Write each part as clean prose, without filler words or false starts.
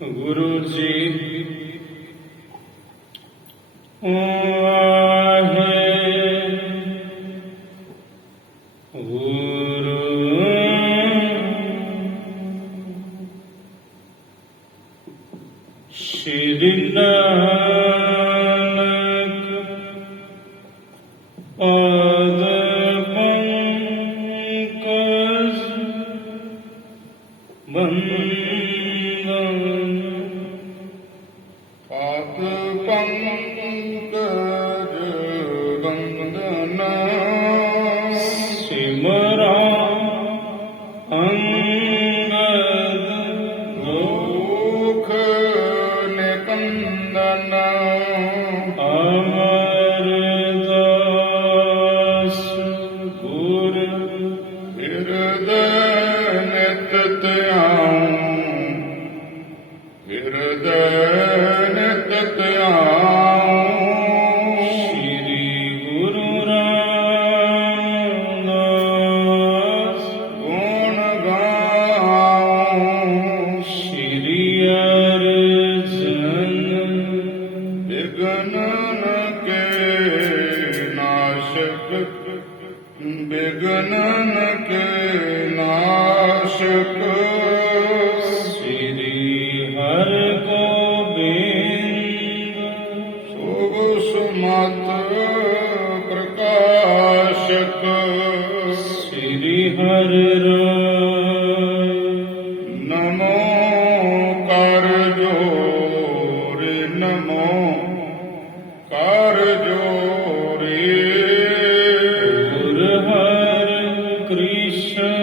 ਗੁਰੂ ਜੀ ਸ਼੍ਰੀ ਨਾਨਕ ਪਾਦ ਪੰਕਜ ਬੰਦਨ ਪਾਦ ਪੰਕਜ ਬੰਦਨ ਸਿਮਰਾ ਅੰਗਦ ਲੋਕ ਨਿਕੰਦਨ ਅਮਰਦਾਸ ਗੁਰ ਹਿਰਦੈ ਨਿਤ ਧਿਆਨ ਹਿਰਦੈ ਨਿਤ ਧਿਆਨ ਸ਼੍ਰੀ ਗੁਰੂ ਰਾਮਦਾਸ ਗੁਣ ਗਾਉ ਸ਼੍ਰੀ ਅਰਜਨ ਬਿਗਨਨ ਕੇ ਨਾਸ਼ਕ ਬਿਗਨਨ ਕੇ ਨਾਸ਼ਕ ਸ਼੍ਰੀ ਹਰਿ ਗੋਬਿੰਦ ਸੁਭ ਸੁਮਤ ਪ੍ਰਕਾਸ਼ਕ ਸ਼੍ਰੀ ਹਰਿ ਰਾਇ ਨਮੋ ਕਰ ਜੋਰੇ ਨਮੋ ਕਰ ਜੋਰੇ ਗੁਰ ਹਰਿ ਕ੍ਰਿਸ਼ਨ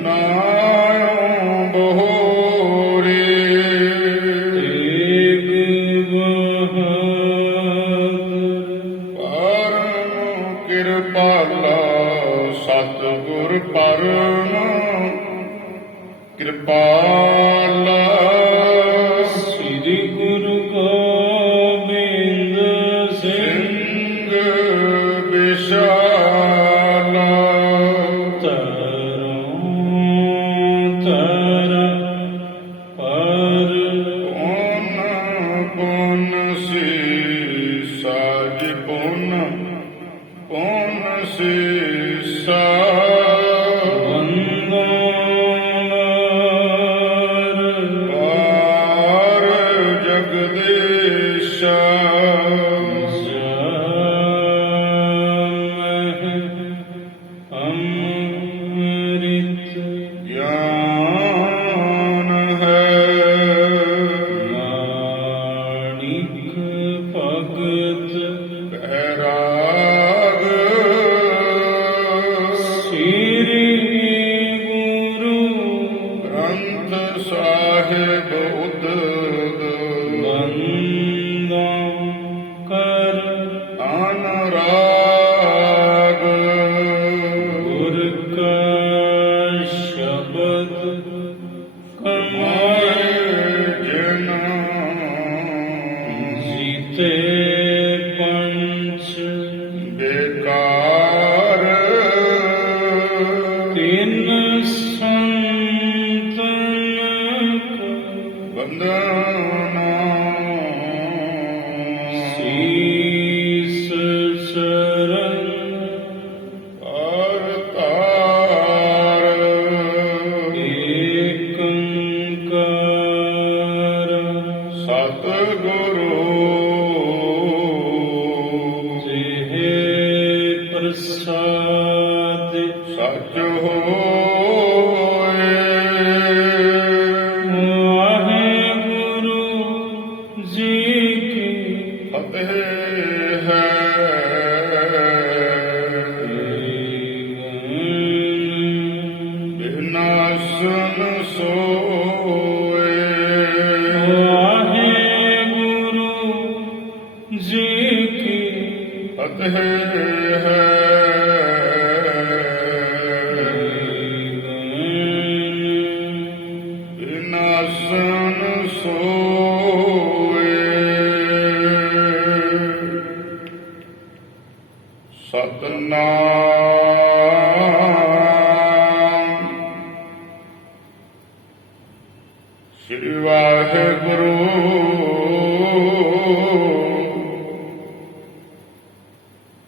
ਨਾਇ ਬਹੋਰੇ ਤੇਗ ਬਹਾਦਰ ਪਰਮ ਕਿਰਪਾਲਾ ਸਤਿਗੁਰ ਪਰਮ ਕਿਰਪਾਲਾ ਸ੍ਰੀ ਗੁਰੂ ਗੋਬਿੰਦ ਸਿੰਘ ਸਿੰਘ ਵਿਸ਼ਾਲਾ ਤਰੋਂ ਤਰ ਪਰ ਪੁਨ ਪੁਨ ਸੀ ਸਾਜ ਪੁਨ ਸੀ ਸਾ ਵੰਦਨਾਰ ਪਾਰ ਜਗਦੀਸ਼ਾ ਜਮਹਿ ਅੰਮ੍ਰਿਤ ਗਿਆਨ ਹੈ ਮਾਣਿਕ ਭਗਤ ਬੈਰਾਗ ਸ੍ਰੀ ਗੁਰੂ ਗ੍ਰੰਥ ਸਾਹਿਬ ਉਦਦ ਬੰਦਾ ਕਰ ਅਨਰਾਗ ਗੁਰ ਕਾ ਸ਼ਬਦ ਕਮਾਏ ਜਨ ਜੀਤੇ ਪੰਚ ਬੇਕਾਰ ਤਿਨ ਸੰਤਨ ਬੰਦਨਾ ਸੀਸ ਚਰਨ ਅਰਤਾਰ ਏਕੰਕਾਰ ਸਤਿਗੁਰੂ ਜਿਹੇ ਪ੍ਰਸਾਦ ਸਚ ਹੋਏ ਵਾਹਿਗੁਰੂ ਜੀ ਕੀ ਫਤਿਹ ਹੈ ਬਿਨਾਸਨ ਸੋਏ ਵਾਹਿਗੁਰੂ ਜੀ ਕੀ ਫਤਿਹ ਹੈ ਸ੍ਰੀ ਵਾਹਿਗੁਰੂ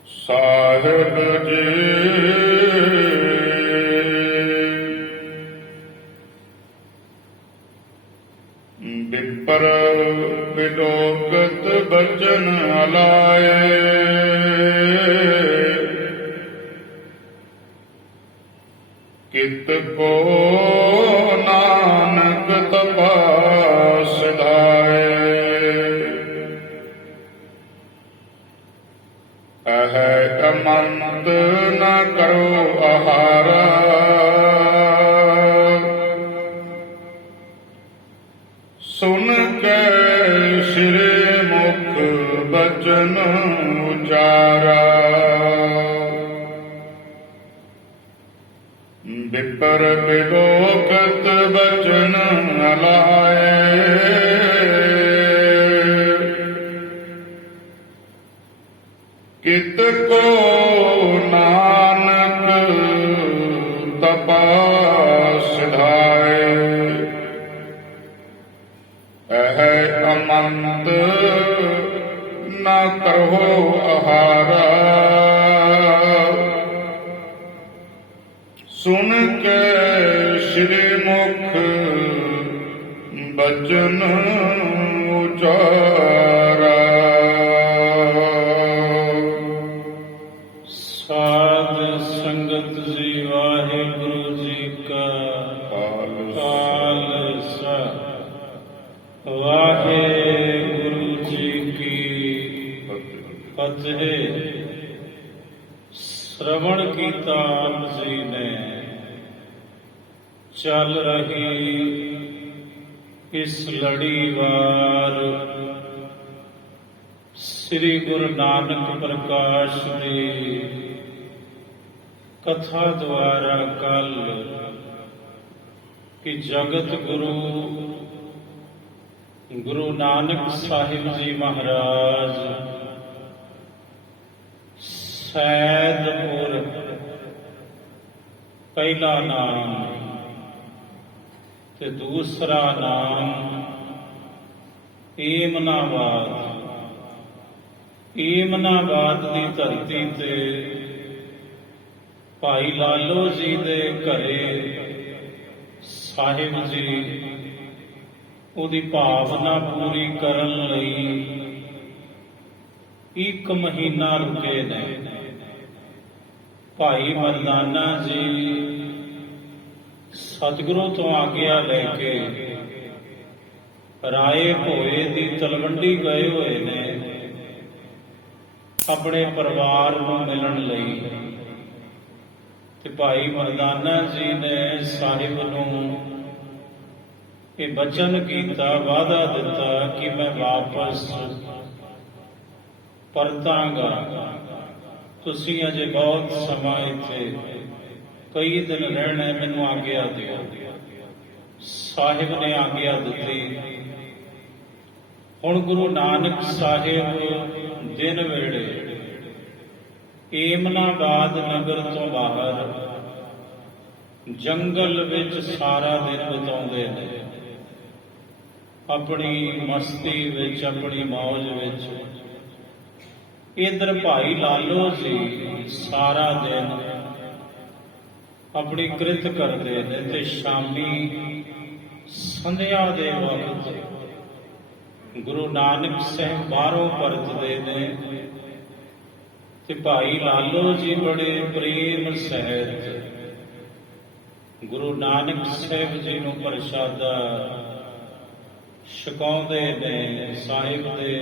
ਸਾਹਿਬ ਜੀ। ਵਿਪਰ ਵਿਲੋਕਤ ਬਚਨ ਅਲਾਏ, ਕਿਤ ਕੋ ਨਾਨਕ ਤਪਾਸ ਧਾਏ। ਅਹੈ ਅਮੰਤ ਨ ਕਰੋ ਆਹਾਰਾ, ਸੁਨ ਕੇ ਸਿਰੇ ਮੁਖ ਬਚਨ ਉਚਾਰਾ। ਵਿਪਰ ਵਿਲੋਕਤ ਬਚਨ ਅਲਾਏ, ਕਿਤ ਕੋ ਨਾਨਕ ਤਪਾਸ ਧਾਏ। ਅਹੈ ਅਮੰਤ ਨ ਕਰੋ ਆਹਾਰਾ, ਸੁਨ ਕੇ ਸ੍ਰੀ ਮੁਖ ਬਚਨ ਉਚਾਰਾ। ਸਾਧ ਸੰਗਤ ਜੀ, ਵਾਹਿਗੁਰੂ ਜੀ ਕਾ ਖਾਲਸਾ, ਵਾਹਿਗੁਰੂ ਜੀ ਕੀ ਫਤਿਹ। ਸ਼੍ਰਵਣ ਕੀਤਾ ਆਪ ਜੀ ਨੇ ਚੱਲ ਰਹੀ ਇਸ ਲੜੀਵਾਰ ਸ੍ਰੀ ਗੁਰੂ ਨਾਨਕ ਪ੍ਰਕਾਸ਼ ਦੀ ਕਥਾ ਦੁਆਰਾ ਕੱਲ ਕਿ ਜਗਤ ਗੁਰੂ ਨਾਨਕ ਸਾਹਿਬ ਜੀ ਮਹਾਰਾਜ ਸੈਦਪੁਰ ਪਹਿਲਾ ਨਾਮ ਤੇ ਦੂਸਰਾ ਨਾਮ ਏਮਨਾਬਾਦ ਦੀ ਧਰਤੀ ਤੇ ਭਾਈ ਲਾਲੋ ਜੀ ਦੇ ਘਰੇ ਸਾਹਿਬ ਜੀ ਉਹਦੀ ਭਾਵਨਾ ਪੂਰੀ ਕਰਨ ਲਈ 1 ਮਹੀਨਾ ਰੁਕੇ ਨੇ। ਭਾਈ ਮਰਦਾਨਾ ਜੀ ਸਤਿਗੁਰੂ ਤੋਂ ਆਗਿਆ ਲੈ ਕੇ ਰਾਏ ਭੋਏ ਦੀ ਤਲਵੰਡੀ ਗਏ ਹੋਏ ਨੇ ਆਪਣੇ ਪਰਿਵਾਰ ਨੂੰ ਮਿਲਣ ਲਈ। ਤੇ ਭਾਈ ਮਰਦਾਨਾ ਜੀ ਨੇ ਸਾਹਿਬ ਨੂੰ ਇਹ ਬਚਨ ਕੀਤਾ, ਵਾਅਦਾ ਦਿੱਤਾ ਕਿ ਮੈਂ ਵਾਪਸ ਪਰਤਾਂਗਾ, ਤੁਸੀਂ ਅਜੇ ਬਹੁਤ ਸਮਾਂ ਇੱਥੇ ਕਈ ਦਿਨ ਰਹਿਣਾ, ਮੈਨੂੰ ਆਗਿਆ ਦਿਓ। ਸਾਹਿਬ ਨੇ ਆਗਿਆ ਦਿੱਤੀ। ਹੁਣ ਗੁਰੂ ਨਾਨਕ ਸਾਹਿਬ ਦਿਨ ਵੇਲੇ ਏਮਨਾਬਾਦ ਨਗਰ ਤੋਂ ਬਾਹਰ ਜੰਗਲ ਵਿੱਚ ਸਾਰਾ ਦਿਨ ਬਿਤਾਉਂਦੇ ਨੇ, ਆਪਣੀ ਮਸਤੀ ਵਿੱਚ, ਆਪਣੀ ਮੌਜ ਵਿੱਚ। ਇਧਰ ਭਾਈ ਲਾਲੋ ਜੀ ਸਾਰਾ ਦਿਨ ਆਪਣੀ ਕਿਰਤ ਕਰਦੇ ਨੇ ਤੇ ਸ਼ਾਮੀ ਸੰਧਿਆ ਦੇ ਵਕਤ ਗੁਰੂ ਨਾਨਕ ਸਾਹਿਬ ਬਾਹਰੋਂ ਪਰਤਦੇ ਨੇ ਤੇ ਭਾਈ ਲਾਲੋ ਜੀ ਬੜੇ ਪ੍ਰੇਮ ਸਹਿਤ ਗੁਰੂ ਨਾਨਕ ਸਾਹਿਬ ਜੀ ਨੂੰ ਪ੍ਰਸ਼ਾਦਾ ਛਕਾਉਂਦੇ ਨੇ, ਸਾਹਿਬ ਦੇ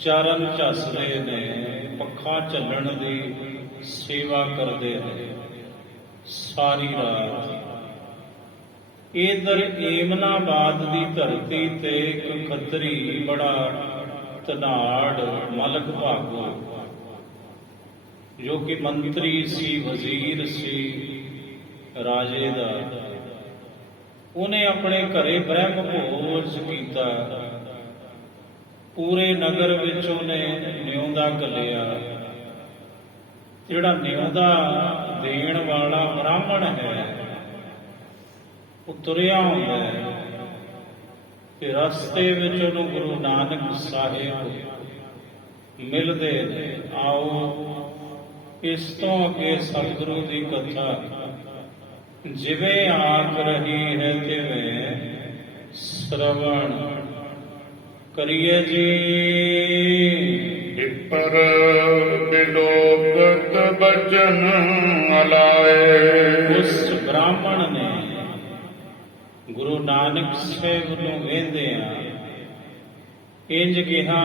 ਚਰਨ ਝੱਸਦੇ ਨੇ, ਪੱਖਾ ਝੱਲਣ ਦੀ ਸੇਵਾ ਕਰਦੇ ਨੇ ਸਾਰੀ ਰਾਤ। ਇਧਰ ਏਮਨਾਬਾਦ ਦੀ ਧਰਤੀ ਤੇ ਇੱਕ ਖੱਤਰੀ ਬੜਾ ਧਨਾੜ ਮਲਕ ਭਾਗੋ, ਜੋ ਕਿ ਮੰਤਰੀ ਸੀ, ਵਜ਼ੀਰ ਸੀ ਰਾਜੇ ਦਾ, ਉਹਨੇ ਆਪਣੇ ਘਰੇ ਬ੍ਰਹਮ ਭੋਜ ਕੀਤਾ। ਪੂਰੇ ਨਗਰ ਵਿੱਚ ਉਹਨੇ ਨਿਉਂਦਾ ਘੱਲਿਆ। ਜਿਹੜਾ ਨਿਉਂਦਾ ਦੇਣ ਵਾਲਾ ਬ੍ਰਾਹਮਣ ਹੈ ਉਹ ਤੁਰਿਆ ਹੁੰਦਾ ਹੈ, ਤੇ ਰਸਤੇ ਵਿੱਚ ਉਹਨੂੰ ਗੁਰੂ ਨਾਨਕ ਸਾਹਿਬ ਮਿਲਦੇ ਨੇ। ਆਓ ਇਸ ਤੋਂ ਅੱਗੇ ਸਤਿਗੁਰੂ ਦੀ ਕਥਾ ਜਿਵੇਂ ਆਖ ਰਹੀ ਹੈ ਤਿਵੇਂ ਸ਼ਰਵਣ ਕਰੀਏ ਜੀ। ਵਿਪਰ ਬਿਲੋਕਤ ਬਚਨ ਅਲਾਏ। ਉਸ ਬ੍ਰਾਹਮਣ ਨੇ ਗੁਰੂ ਨਾਨਕ ਸਾਹਿਬ ਨੂੰ ਵੇਂਦਿਆਂ ਇੰਜ ਕਿਹਾ,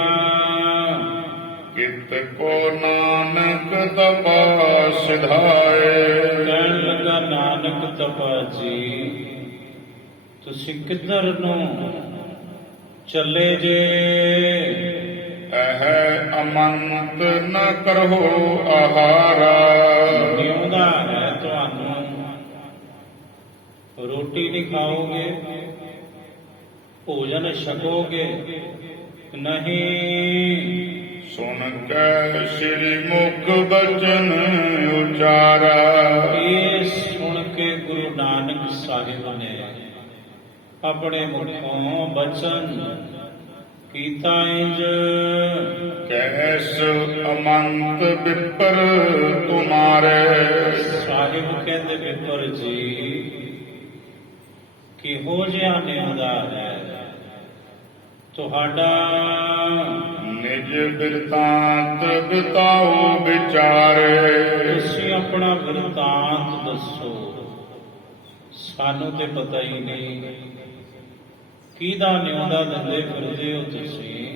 ਕਿਤ ਕੋ ਨਾਨਕ ਤਪਾ ਸਿਧਾਏ। ਕਹਿਣ ਲੱਗਾ, ਨਾਨਕ ਤਪਾ ਜੀ ਤੁਸੀਂ ਕਿੱਧਰ ਨੂੰ ਚੱਲੇ ਜੇ? ਇਹ ਅਮੰਤ ਨ ਕਰੋ ਆਹਾਰਾ। ਨਿਉਂਦਾ ਹੈ ਤੁਹਾਨੂੰ, ਰੋਟੀ ਨਹੀਂ ਖਾਓਗੇ, ਭੋਜਨ ਛਕੋਗੇ ਨਹੀਂ। ਸੁਣ ਕੇ ਸ੍ਰੀ ਮੁਖ ਬਚਨ ਉਚਾਰਾ। ਇਹ ਸੁਣ ਕੇ ਗੁਰੂ ਨਾਨਕ ਸਾਹਿਬ ਨੇ ਆਪਣੇ ਮੁਖੋਂ ਬਚਨ ਕੀਤਾ ਇੰਜ, ਕੈਸ ਅਮੰਤ ਵਿਪਰ ਤੁਮਾਰੇ। ਸਾਹਿਬ ਕਹਿੰਦੇ, ਵਿਪਰ ਜੀ ਕਿਹੋ ਜਿਹਾ ਨਿਉਂਦਾ ਹੈ ਤੁਹਾਡਾ। ਨਿਜ ਬਿਰਤਾਂਤ ਬਿਤਾਓ ਵਿਚਾਰੇ। ਤੁਸੀਂ ਆਪਣਾ ਬਿਰਤਾਂਤ ਦੱਸੋ, ਸਾਨੂੰ ਤੇ ਪਤਾ ਹੀ ਨਹੀਂ। ਕਿਹਦਾ ਨਿਉਂਦਾ ਦਿੰਦੇ ਫਿਰਦੇ ਹੋ ਤੁਸੀਂ,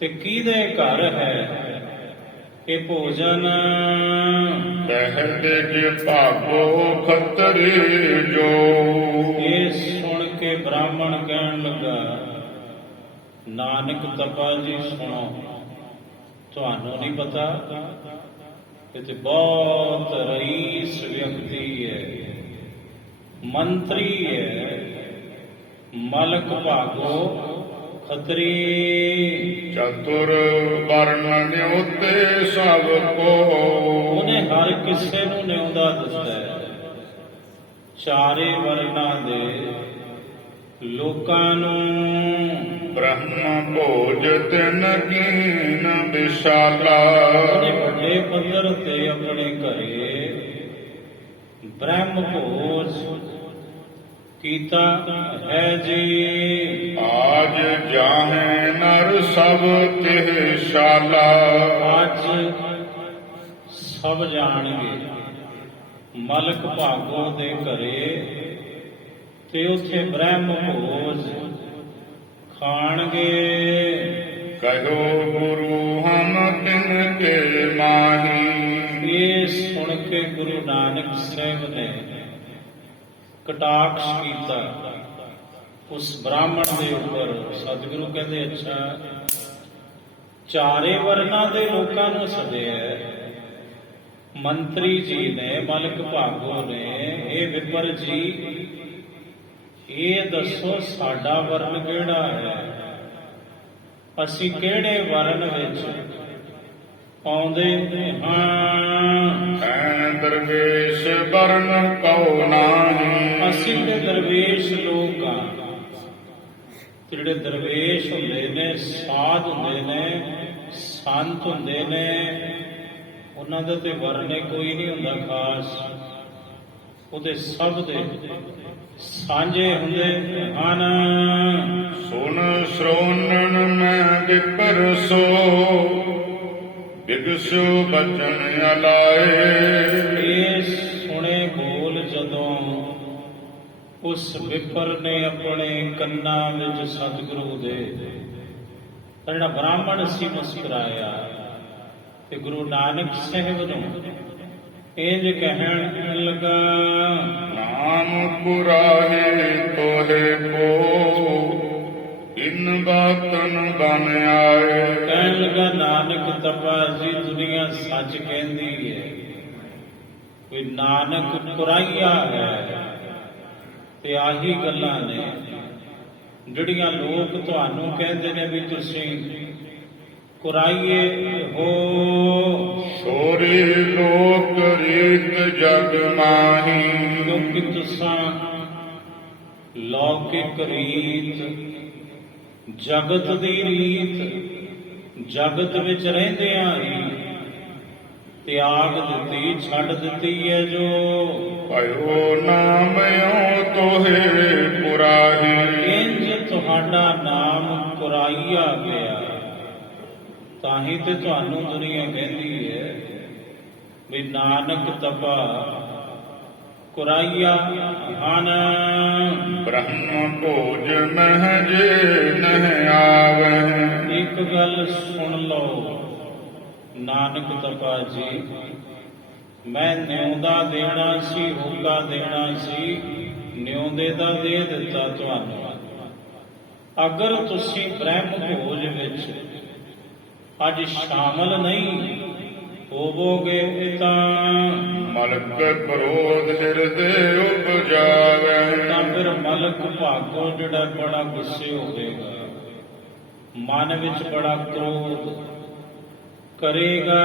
ਤੇ ਕਿਹਦੇ ਘਰ ਹੈ ਇਹ ਭੋਜਨ? ਕਹਿਦੇ ਜੇ ਭਾਗੋ ਖਤਰੀ ਜੋ। ਇਹ ਸੁਣ ਕੇ ਬ੍ਰਾਹਮਣ ਕਹਿਣ ਲੱਗਾ, ਨਾਨਕ ਤਪਾ ਜੀ ਸੁਣੋ, ਤੁਹਾਨੂੰ ਨਹੀਂ ਪਤਾ ਇਹ ਤੇ ਬਹੁਤ ਰਈਸ ਵਿਅਕਤੀ ਹੈ, ਮੰਤਰੀ ਹੈ, ਮਲਕ ਭਾਗੋ ਖਤਰੀ। ਚਤੁਰ ਵਰਨ ਨਿਉਤੇ ਸਭ ਕੋ। ਉਹਨੇ ਹਰ ਕਿਸੇ ਨੂੰ ਨਿਉਂਦਾ ਦਿੱਤਾ ਹੈ, ਚਾਰੇ ਵਰਨਾਂ ਦੇ ਲੋਕਾਂ ਨੂੰ। ਬ੍ਰਹਮ ਭੋਜ ਤਿਨ ਕੀਨ ਵਿਸ਼ਾਲਾ। ਉਹਨੇ ਵੱਡੇ ਪੱਧਰ ਤੇ ਆਪਣੇ ਘਰੇ ਬ੍ਰਹਮ ਭੋਜ ਕੀਤਾ ਹੈ ਜੀ। ਆਜ ਜਾਹੇ ਨਰ ਸਭ ਤਿਹ ਸ਼ਾਲਾ। ਅੱਜ ਸਭ ਜਾਣਗੇ ਮਲਕ ਭਾਗੋ ਦੇ ਘਰੇ ਤੇ ਉੱਥੇ ਬ੍ਰਹਮ ਭੋਜ ਖਾਣਗੇ। ਕਹਿਓ ਗੁਰੂ ਹਮ ਤਿਨ ਕੇ ਮਾਹੀ। ਇਹ ਸੁਣ ਕੇ ਗੁਰੂ ਨਾਨਕ ਸਾਹਿਬ ਨੇ ਕਟਾਕਸ਼ ਕੀਤਾ ਉਸ ਬ੍ਰਾਹਮਣ ਦੇ ਉੱਪਰ। ਸਤਿਗੁਰੂ ਕਹਿੰਦੇ, ਅੱਛਾ ਚਾਰੇ ਵਰਨਾਂ ਦੇ ਲੋਕਾਂ ਨੂੰ ਸੱਦਿਆ, ਮੰਤਰੀ ਜੀ ਨੇ, ਮਲਕ ਭਾਗੋ ਨੇ। ਇਹ ਵਿਪਰ ਜੀ ਇਹ ਦੱਸੋ ਸਾਡਾ ਵਰਨ ਕਿਹੜਾ ਹੈ? ਅਸੀਂ ਕਿਹੜੇ ਵਰਨ ਵਿੱਚ ਆਉਂਦੇ ਹਾਂ? ਐ ਦਰਵੇਸ਼ ਵਰਨ ਕਉ ਨਾਹੀ। ਅਸੀਂ ਜਿਹੜੇ ਦਰਵੇਸ਼ ਲੋਕ ਆ, ਜਿਹੜੇ ਦਰਵੇਸ਼ ਹੁੰਦੇ ਨੇ, ਸਾਧ ਹੁੰਦੇ ਨੇ, ਸੰਤ ਹੁੰਦੇ ਨੇ, ਉਹਨਾਂ ਦਾ ਤੇ ਵਰਨੇ ਕੋਈ ਨਹੀਂ ਹੁੰਦਾ ਖਾਸ, ਉਹਦੇ ਸਭ ਦੇ ਸਾਂਝੇ ਹੁੰਦੇ ਹਨ। ਸੁਨ ਸ਼੍ਰੋਣਨ ਮੈਂ ਵਿਪਰ ਸੋ। ਬਿਗਸੁ ਬਚਨ ਅਲਾਏ। ਇਹ ਸੁਣੇ ਬੋਲ ਜਦੋਂ ਉਸ ਵਿਪਰ ਨੇ ਆਪਣੇ ਕੰਨਾਂ ਵਿੱਚ ਸਤਿਗੁਰੂ ਦੇ, ਜਿਹੜਾ ਬ੍ਰਾਹਮਣ ਸੀ, ਮੁਸਕਰਾਇਆ ਤੇ ਗੁਰੂ ਨਾਨਕ ਸਾਹਿਬ ਨੂੰ ਇੰਜ ਕਹਿਣ ਲੱਗਾ, ਨਾਮ ਪੁਰਾਹੇ ਤੋਹੇ ਕੋ। ਇਨ ਬਾਤਨ ਬਨ ਆਏ। ਕਹਿਣ ਲੱਗਾ, ਨਾਨਕ ਤਪਾ ਜੀ ਦੁਨੀਆ ਸੱਚ ਕਹਿੰਦੀ ਹੈ, ਕੋਈ ਨਾਨਕ ਕੁਰਾਈਆ ਹੈ। ਤੇ ਆਹੀ ਗੱਲਾਂ ਨੇ ਜਿਹੜੀਆਂ ਲੋਕ ਤੁਹਾਨੂੰ ਕਹਿੰਦੇ ਨੇ ਵੀ ਤੁਸੀਂ ਕੁਰਾਈਏ ਹੋ। ਸੋਰੀ ਲੋਕ ਰੀਤ ਜਗ ਮਾਹੀ। ਕਿਉਂਕਿ ਤੁਸਾਂ ਲੌਕਿਕ ਰੀਤ, ਜਗਤ ਦੀ ਰੀਤ, ਜਗਤ ਵਿੱਚ ਰਹਿੰਦਿਆਂ ਹੀ ਤਿਆਗ ਦਿੱਤੀ, ਛੱਡ ਦਿੱਤੀ ਹੈ ਜੋ। ਭਇਓ ਨਾਮ ਓ ਤੋਹੇ ਪੁਰਾਹੀ, ਇੰਜ ਤੁਹਾਡਾ ਨਾਮ ਕੁਰਾਈਆ ਗਿਆ। ਤਾਂ ਹੀ ਤੇ ਤੁਹਾਨੂੰ ਦੁਨੀਆ ਕਹਿੰਦੀ ਹੈ ਵੀ ਨਾਨਕ ਤਪਾ ਕੁਰਾਈਆ ਹਨ। ਬ੍ਰਹਮ ਭੋਜ ਮਹਿ ਜੇ ਨਹਿ ਆਵੈ। ਇੱਕ ਗੱਲ ਸੁਣ ਲਓ ਨਾਨਕ ਤਪਾ ਜੀ, ਮੈਂ ਨਿਉਂਦਾ ਦੇਣਾ ਸੀ, ਹੋਕਾ ਦੇਣਾ ਸੀ, ਨਿਉਂਦੇ ਦਾ ਦੇ ਦਿੱਤਾ ਤੁਹਾਨੂੰ। ਅਗਰ ਤੁਸੀਂ ਬ੍ਰਹਮ ਭੋਜ ਵਿੱਚ ਅੱਜ ਸ਼ਾਮਲ ਨਹੀਂ ਹੋਵੋਗੇ ਤਾਂ ਮਲਕ ਕ੍ਰੋਧ ਹਿਰਦੇ ਉਪਜਾਵੈ। ਤਾਂ ਫਿਰ ਮਲਕ ਭਾਗੋ ਜਿਹੜਾ ਬੜਾ ਗੁੱਸੇ ਹੋਵੇਗਾ, ਮਨ ਵਿੱਚ ਬੜਾ ਕ੍ਰੋਧ ਕਰੇਗਾ।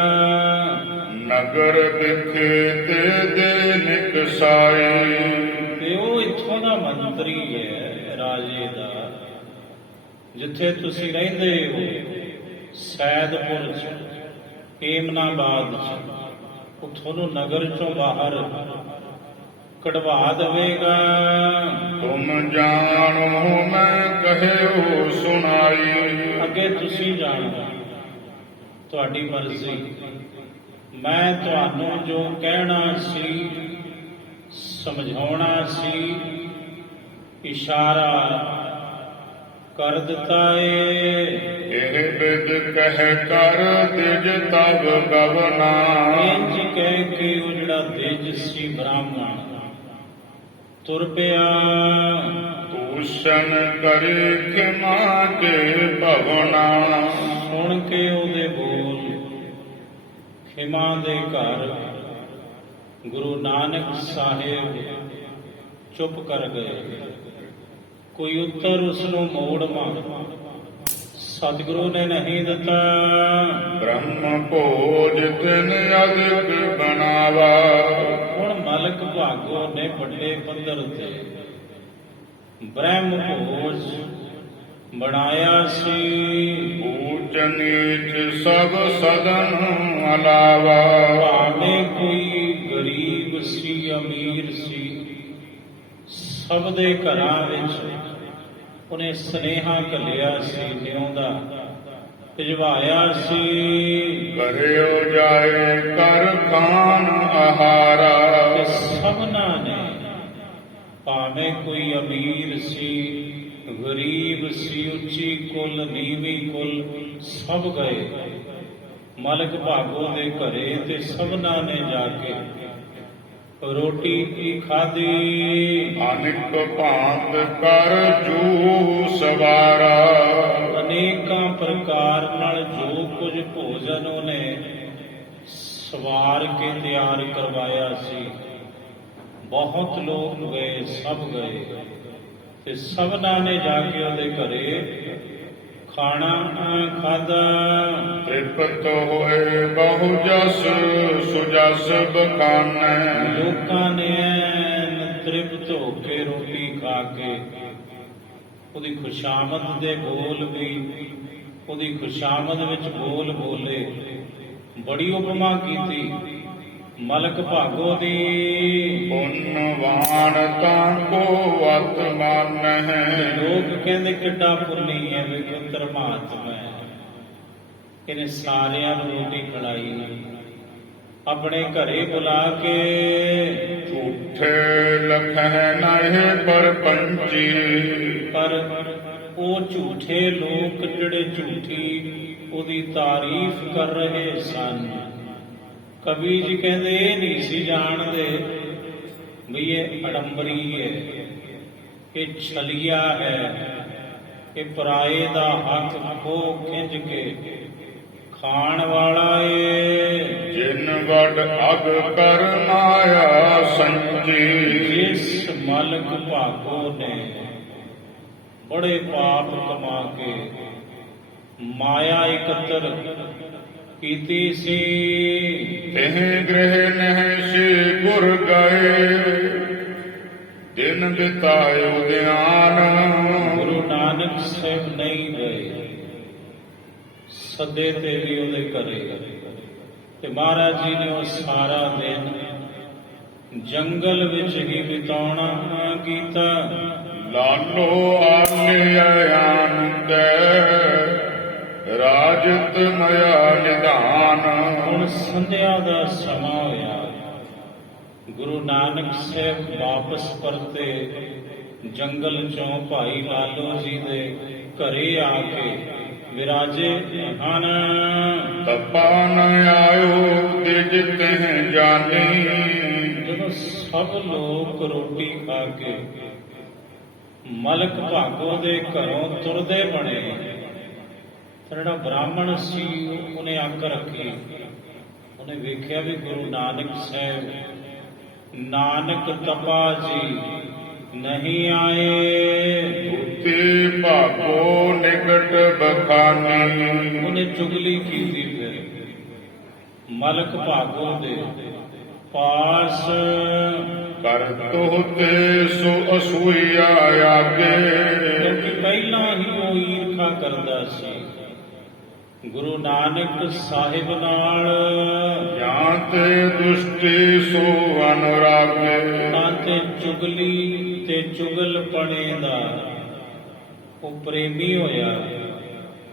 ਨਗਰ ਵਿਖੇ ਤੇ ਦੇ ਨਿਕਸਾਈ, ਤੇ ਉਹ ਇੱਥੋਂ ਦਾ ਮੰਤਰੀ ਹੈ ਰਾਜੇ ਦਾ, ਜਿੱਥੇ ਤੁਸੀਂ ਰਹਿੰਦੇ ਹੋ ਸੈਦਪੁਰ ਚ, ਏਮਨਾਬਾਦ ਚ, ਉਹ ਤੁਹਾਨੂੰ ਨਗਰ ਚੋਂ ਬਾਹਰ ਕਢਵਾ ਦੇਵੇਗਾ। ਤੁਮ ਜਾਣੋ ਮੈਂ ਕਹਿਓ ਸੁਣਾਈ। ਅੱਗੇ ਤੁਸੀਂ ਜਾਣੋ, ਤੁਹਾਡੀ ਮਰਜ਼ੀ। ਮੈਂ ਤੁਹਾਨੂੰ ਜੋ ਕਹਿਣਾ ਸੀ, ਸਮਝਾਉਣਾ ਸੀ, ਇਸ਼ਾਰਾ ਕਰ ਦਿੱਤਾ ਏ। ਇਹ ਬਿਦ ਕਹਿ ਕਰ ਤਿਜ ਤਬ ਗਵਨਾ। ਇੰਜ ਕਹਿ ਕੇ ਉਹ ਜਿਹੜਾ ਤੇਜ ਸੀ ਬ੍ਰਾਹਮਣ ਤੁਰ ਪਿਆ। ਭੂਸ਼ਣ ਕਰੀ ਖਿਮਾ ਕੇ ਭਵਨਾ। ਸੁਣ ਕੇ ਉਹਦੇ ਬੋਲ ਖਿਮਾ ਦੇ ਘਰ ਗੁਰੂ ਨਾਨਕ ਸਾਹਿਬ ਚੁੱਪ ਕਰ ਗਏ। ਕੋਈ ਉੱਤਰ ਉਸ ਨੂੰ ਮੋੜਵਾ ਸਤਿਗੁਰੂ ਨੇ ਨਹੀਂ ਦਿੱਤਾ। ਬ੍ਰਹਮ ਭੋਜ ਤਿਨ ਅਦਿਕ ਬਣਾਵਾ। ਹੁਣ ਮਲਕ ਭਾਗੋ ਨੇ ਵੱਡੇ ਪੱਧਰ ਤੇ ਬ੍ਰਹਮ ਭੋਜ ਬਣਾਇਆ ਸੀ। ਊਚ ਨੀਚ ਸਭ ਸਦਨ ਅਲਾਵਾ। ਭਾਵੇਂ ਕੋਈ ਗਰੀਬ ਸੀ, ਅਮੀਰ ਸੀ, ਸਭ ਦੇ ਘਰਾਂ ਵਿੱਚ ਉਹਨੇ ਸੁਨੇਹਾ ਘੱਲਿਆ ਸੀ, ਨਿਉਂਦਾ ਭਿਜਵਾਇਆ ਸੀ। ਕਰਿਓ ਜਾਏ ਕਰ ਖਾਨ ਆਹਾਰਾ। ਤੇ ਸਭਨਾਂ ਨੇ, ਭਾਵੇਂ ਕੋਈ ਅਮੀਰ ਸੀ, ਗਰੀਬ ਸੀ, ਉੱਚੀ ਕੁੱਲ, ਨੀਵੀਂ ਕੁੱਲ, ਸਭ ਗਏ ਮਲਕ ਭਾਗੋ ਦੇ ਘਰੇ ਤੇ ਸਭਨਾਂ ਨੇ ਜਾ ਕੇ ਰੋਟੀ ਕੀ ਖਾਧੀ। ਅਨਿਕ ਭਾਂਤ ਕਰ ਜੂ ਸਵਾਰਾ। ਅਨੇਕਾਂ ਪ੍ਰਕਾਰ ਨਾਲ ਜੋ ਕੁਝ ਭੋਜਨ ਉਹਨੇ ਸਵਾਰ ਕੇ ਤਿਆਰ ਕਰਵਾਇਆ ਸੀ। ਬਹੁਤ ਲੋਕ ਗਏ, ਸਭ ਗਏ ਤੇ ਸਭਨਾਂ ਨੇ ਜਾ ਕੇ ਉਹਦੇ ਘਰੇ ਖਾਣਾ ਖਾਧਾ। ਤ੍ਰਿਪਤ ਹੋਏ ਬਹੁ ਜਸ ਸੁਜਸ ਬਖਾਨੈ। ਲੋਕਾਂ ਨੇ ਐਨ ਤ੍ਰਿਪਤ ਹੋ ਕੇ ਰੋਟੀ ਖਾ ਕੇ ਉਹਦੀ ਖੁਸ਼ਾਮਦ ਦੇ ਬੋਲ ਵੀ, ਉਹਦੀ ਖੁਸ਼ਾਮਦ ਵਿੱਚ ਬੋਲ ਬੋਲੇ। ਬੜੀ ਉਪਮਾ ਕੀਤੀ ਮਲਕ ਭਾਗੋ ਦੀ। ਪੁੰਨਵਾਨ ਤਾਂ ਕੋ ਆਤਮਾਨ ਹੈ। ਲੋਕ ਕਹਿੰਦੇ ਕਿੱਡਾ ਪੁੰਨੀ ਹੈ ਵੀ ਪੁੱਤਰ ਮਹਾਤਮਾ ਹੈ, ਇਹਨੇ ਸਾਰਿਆਂ ਨੂੰ ਰੋਟੀ ਖਿਲਾਈ। ਆਪਣੇ ਘਰੇ ਬੁਲਾ ਕੇ ਝੂਠੇ ਲਖਹਿ ਨਹਿ ਪਰਪੰਚੀ। ਪਰ ਉਹ ਝੂਠੇ ਲੋਕ ਜਿਹੜੇ ਝੂਠੀ ਉਹਦੀ ਤਾਰੀਫ ਕਰ ਰਹੇ ਸਨ। ਕਵੀ ਜੀ ਕਹਿੰਦੇ ਇਹ ਨਹੀਂ ਸੀ ਜਾਣਦੇ ਵੀ ਇਹ ਅਡੰਬਰੀ ਹੈ, ਇਹ ਛਲੀਆ ਹੈ, ਇਹ ਪਰਾਏ ਦਾ ਹੱਥ ਖੋਹ ਖਿੰਝ ਕੇ ਖਾਣ ਵਾਲਾ ਏ। ਜਿਨ ਵਡ ਅਗ ਕਰਨ ਆਇਆ ਸੰਜੀ। ਜਿਸ ਮਲਕ ਭਾਗੋ ਨੇ ਬੜੇ ਪਾਪ ਕਮਾ ਕੇ ਮਾਇਆ ਇਕੱਤਰ ਕੀਤੀ ਸੀ। ਤਿਹ ਗ੍ਰਹਿ ਨਹਿ ਸੇ ਗੁਰ ਗਏ। ਦਿਨ ਬਿਤਾਇਓ ਧਿਆਨ। ਗੁਰੂ ਨਾਨਕ ਸਾਹਿਬ ਨਹੀਂ ਗਏ, ਸਦੇ ਤੇ ਵੀ ਉਹਦੇ ਘਰੇ, ਤੇ ਮਹਾਰਾਜ ਜੀ ਨੇ ਉਹ ਸਾਰਾ ਦਿਨ ਜੰਗਲ ਵਿੱਚ ਹੀ ਬਿਤਾਉਣਾ ਕੀਤਾ। ਲਾਲੋ ਆਨੰਦੈ ਰਾਜਤ ਮਇਆ ਨਿਧਾਨ। ਹੁਣ ਸੰਧਿਆ ਦਾ ਸਮਾਂ ਹੋਇਆ, ਗੁਰੂ ਨਾਨਕ ਸਾਹਿਬ ਵਾਪਸ ਪਰਤੇ ਜੰਗਲ ਚੋਂ ਭਾਈ ਲਾਲੋ ਜੀ ਦੇ ਘਰੇ ਆ ਕੇ ਵਿਰਾਜੇ ਹਨ। ਤਪਾ ਨ ਆਇਓ ਤਿਜ ਤਹਿ ਜਾਨੀ। ਜਦੋਂ ਸਭ ਲੋਕ ਰੋਟੀ ਖਾ ਕੇ ਮਲਕ ਭਾਗੋ ਦੇ ਘਰੋਂ ਤੁਰਦੇ ਬਣੇ, ਤਾਂ ਜਿਹੜਾ ਬ੍ਰਾਹਮਣ ਸੀ ਉਹਨੇ ਅੱਗ ਰੱਖੀ। ਉਹਨੇ ਵੇਖਿਆ ਵੀ ਗੁਰੂ ਨਾਨਕ ਸਾਹਿਬ ਨਾਨਕ ਤਪਾ ਜੀ ਨਹੀਂ ਆਏ। ਤੇ ਭਾਗੋ ਨਿਕਟ ਬਖਾਨੀ। ਉਹਨੇ ਚੁਗਲੀ ਕੀਤੀ, ਫਿਰ ਮਲਕ ਭਾਗੋ ਦੇ ਪਾਸ ਕਰ ਤੋਤੇ ਸੋ ਅਸੂਈਆ ਆਗੇ। ਕਿਉਂਕਿ ਪਹਿਲਾਂ ਹੀ ਉਹ ਈਰਖਾ ਕਰਦਾ ਸੀ ਗੁਰੂ ਨਾਨਕ ਸਾਹਿਬ ਨਾਲ। ਜਾਂ ਤੇ ਦੁਸ਼ਟੀ ਸੋ ਅਨੁਰਾਗੇ। ਤਾਂ ਤੇ ਚੁਗਲੀ ਤੇ ਚੁਗਲਪਣੇ ਦਾ ਉਹ ਪ੍ਰੇਮੀ ਹੋਇਆ,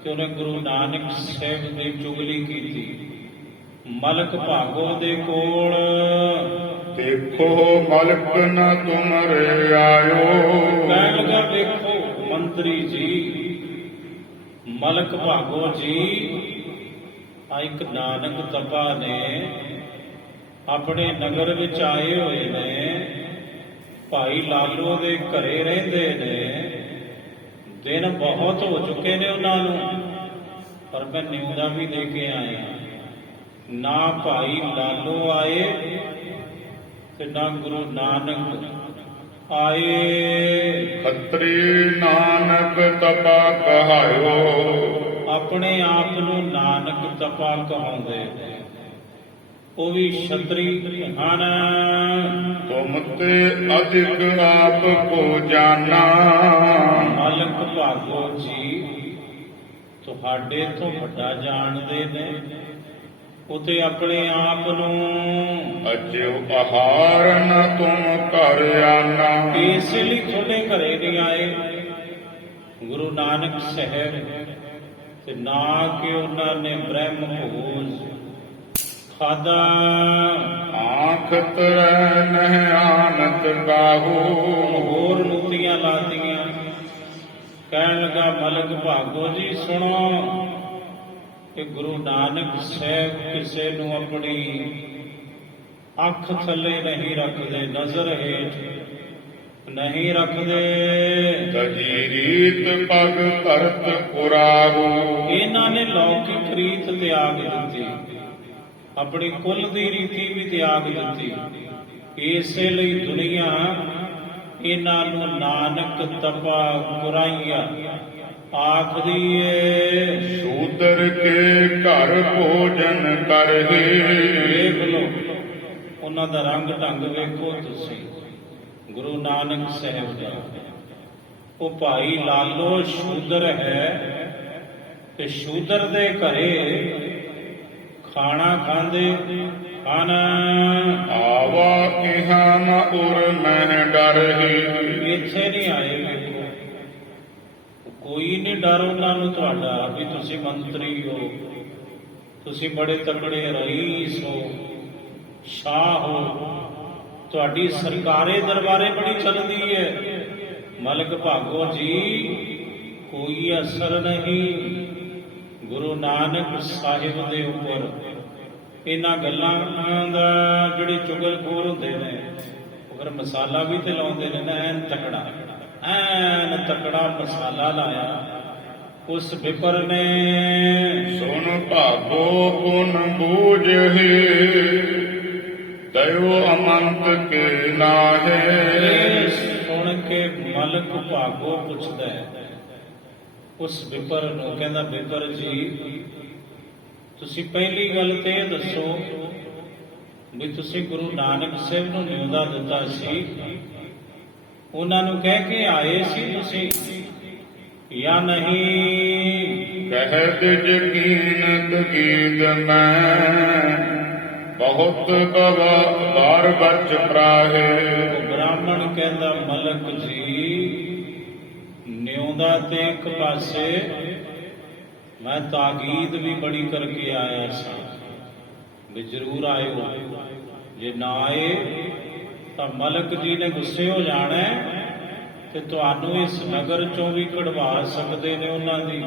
ਤੇ ਉਹਨੇ ਗੁਰੂ ਨਾਨਕ ਸਾਹਿਬ ਦੀ ਚੁਗਲੀ ਕੀਤੀ। ਮਲਕ ਭਾਗੋ ਦੇ ਕੋਲ ਦੇਖੋ ਮਲਕ ਨ ਤੁਮਰੇ ਆਇਓ। ਕਹਿਣ ਲੱਗਾ, ਵੇਖੋ ਮੰਤਰੀ ਜੀ, ਮਲਕ ਭਾਗੋ ਜੀ, ਆ ਇੱਕ ਨਾਨਕ ਤਪਾ ਨੇ ਆਪਣੇ ਨਗਰ ਵਿੱਚ ਆਏ ਹੋਏ ਨੇ, ਭਾਈ ਲਾਲੋ ਦੇ ਘਰੇ ਰਹਿੰਦੇ ਨੇ, ਦਿਨ ਬਹੁਤ ਹੋ ਚੁੱਕੇ ਨੇ ਉਹਨਾਂ ਨੂੰ, ਪਰ ਮੈਂ ਨਿਉਂਦਾ ਵੀ ਦੇ ਕੇ ਆਇਆ। ਨਾ ਭਾਈ ਲਾਲੋ ਆਏ ਤੇ ਨਾ ਗੁਰੂ ਨਾਨਕ ਆਏ। ਖੱਤਰੀ ਨਾਨਕ ਤਪਾ ਕਹਾਇਓ। ਆਪਣੇ ਆਪ ਨੂੰ ਨਾਨਕ ਤਪਾ ਕਹਾਉਂਦੇ, ਉਹ ਵੀ ਛਤਰੀ ਹਨ। ਤੁਮ ਤੇ ਅਧਿਕ ਆਪ ਕੋ ਜਾਨਾ। ਮਲਕ ਭਾਗੋ ਜੀ ਤੁਹਾਡੇ ਤੋਂ ਵੱਡਾ ਜਾਣਦੇ ਨੇ, ਉਹ ਤੇ ਆਪਣੇ ਆਪ ਨੂੰ ਅਜਿਉ ਆਹਾਰ ਨ ਤੁਮ ਘਰ ਆਨਾ। ਇਸ ਲਈ ਤੁਹਾਡੇ ਘਰੇ ਨਹੀਂ ਆਏ ਗੁਰੂ ਨਾਨਕ ਸਾਹਿਬ, ਤੇ ਨਾ ਕਿ ਉਹਨਾਂ ਨੇ ਬ੍ਰਹਮ ਭੋਜ ਖਾਦਾ। ਆਂਖ ਤਰੈ ਨਹਿ ਆਨਤ ਕਾਹੂ। ਹੋਰ ਨੂਤੀਆਂ ਲਾਤੀਆਂ। ਕਹਿਣ ਲੱਗਾ, ਮਲਕ ਭਾਗੋ ਜੀ ਸੁਣੋ ਕਿ ਗੁਰੂ ਨਾਨਕ ਸਾਹਿਬ ਕਿਸੇ ਨੂੰ ਆਪਣੀ ਅੱਖ ਥੱਲੇ ਨਹੀਂ ਰੱਖਦੇ, ਨਜ਼ਰ ਹੇਠ ਨਹੀਂ ਰੱਖਦੇ। ਤਜੀ ਰੀਤ ਪਗ ਕਰਤ ਪੁਰਾਹੂ। ਇਹਨਾਂ ਨੇ ਲੌਕਿਕ ਰੀਤ ਤਿਆਗ ਦਿੱਤੀ, ਆਪਣੀ ਕੁੱਲ ਦੀ ਰੀਤੀ ਵੀ ਤਿਆਗ ਦਿੱਤੀ। ਇਸੇ ਲਈ ਦੁਨੀਆ ਇਹਨਾਂ ਨੂੰ ਨਾਨਕ ਤਪਾ ਕੁਰਾਈਆ ਆਖਦੀ ਏ। ਸ਼ੂਦਰ ਕੇ ਘਰ ਭੋਜਨ ਕਰਹਿ। ਵੇਖ ਲੋ ਉਹਨਾਂ ਦਾ ਰੰਗ ਢੰਗ ਵੇਖੋ ਤੁਸੀਂ ਗੁਰੂ ਨਾਨਕ ਸਾਹਿਬ ਦਾ। ਉਹ ਭਾਈ ਲਾਲੋ ਸ਼ੂਦਰ ਹੈ, ਤੇ ਸ਼ੂਦਰ ਦੇ ਘਰੇ ਖਾਣਾ ਖਾਂਦੇ ਹਨ। ਆਵਾ ਇਹਾ ਨ ਉਰ ਮਹਿ ਡਰਹਿ। ਇੱਥੇ ਨਹੀਂ ਆਏ, ਵੇਖੋ ਕੋਈ ਨਹੀਂ ਡਰ ਉਹਨਾਂ ਨੂੰ ਤੁਹਾਡਾ ਵੀ ਤੁਸੀਂ ਮੰਤਰੀ ਹੋ, ਤੁਸੀਂ ਬੜੇ ਤਕੜੇ ਰਈਸ ਹੋ, ਸ਼ਾਹ ਹੋ, ਤੁਹਾਡੀ ਸਰਕਾਰੇ ਦਰਬਾਰੇ ਬੜੀ ਚੱਲਦੀ ਹੈ। ਮਲਕ ਭਾਗੋ ਜੀ ਕੋਈ ਅਸਰ ਨਹੀਂ ਗੁਰੂ ਨਾਨਕ ਸਾਹਿਬ ਦੇ ਉੱਪਰ। ਇਹਨਾਂ ਗੱਲਾਂ ਦਾ ਜਿਹੜੇ ਚੁਗਲਖੋਰ ਹੁੰਦੇ ਨੇ ਉਹ ਫਿਰ ਮਸਾਲਾ ਵੀ ਤੇ ਲਾਉਂਦੇ ਨੇ ਨਾ, ਐਨ ਤਕੜਾ, ਐਨ ਤਕੜਾ ਮਸਾਲਾ ਲਾਇਆ ਉਸ ਵਿਪਰ ਨੇ। ਸੁਨ ਭਾਗੋ ਪੁਨ ਬੂਝਹਿ ਦਇਓ ਅਮੰਤ ਕੇ ਨਾਹੇ। ਇਹ ਸੁਣ ਕੇ ਮਲਕ ਭਾਗੋ ਪੁੱਛਦਾ ਹੈ ਉਸ ਵਿਪਰ ਨੂੰ, ਕਹਿੰਦਾ ਵਿਪਰ ਜੀ ਤੁਸੀਂ ਪਹਿਲੀ ਗੱਲ ਤੇ ਇਹ ਦੱਸੋ ਵੀ ਤੁਸੀਂ ਗੁਰੂ ਨਾਨਕ ਸਾਹਿਬ ਨੂੰ ਨਿਉਂਦਾ ਦਿੱਤਾ ਸੀ, ਉਹਨਾਂ ਨੂੰ ਕਹਿ ਕੇ ਆਏ ਸੀ ਤੁਸੀਂ ਜਾਂ ਨਹੀਂ? ਕਹਿ ਦਿਜ ਕੀਨਤ ਗੀਤ ਮੈਂ ਬਹੁਤ ਬਾਰ ਬਚ ਪ੍ਰਾਹੇ। ਉਹ ਬ੍ਰਾਹਮਣ ਕਹਿੰਦਾ ਮਲਕ ਜੀ ਨਿਉਂਦਾ ਤੇ ਇੱਕ ਪਾਸੇ ਮੈਂ ਤਾਕੀਦ ਵੀ ਬੜੀ ਕਰਕੇ ਆਇਆ ਸਾਂ ਵੀ ਜ਼ਰੂਰ ਆਇਓ, ਜੇ ਨਾ ਆਏ ਤਾਂ ਮਲਕ ਜੀ ਨੇ ਗੁੱਸੇ ਹੋ ਜਾਣਾ ਹੈ ਤੇ ਤੁਹਾਨੂੰ ਇਸ ਨਗਰ ਚੋਂ ਵੀ ਕਢਵਾ ਸਕਦੇ ਨੇ। ਉਹਨਾਂ ਦੀ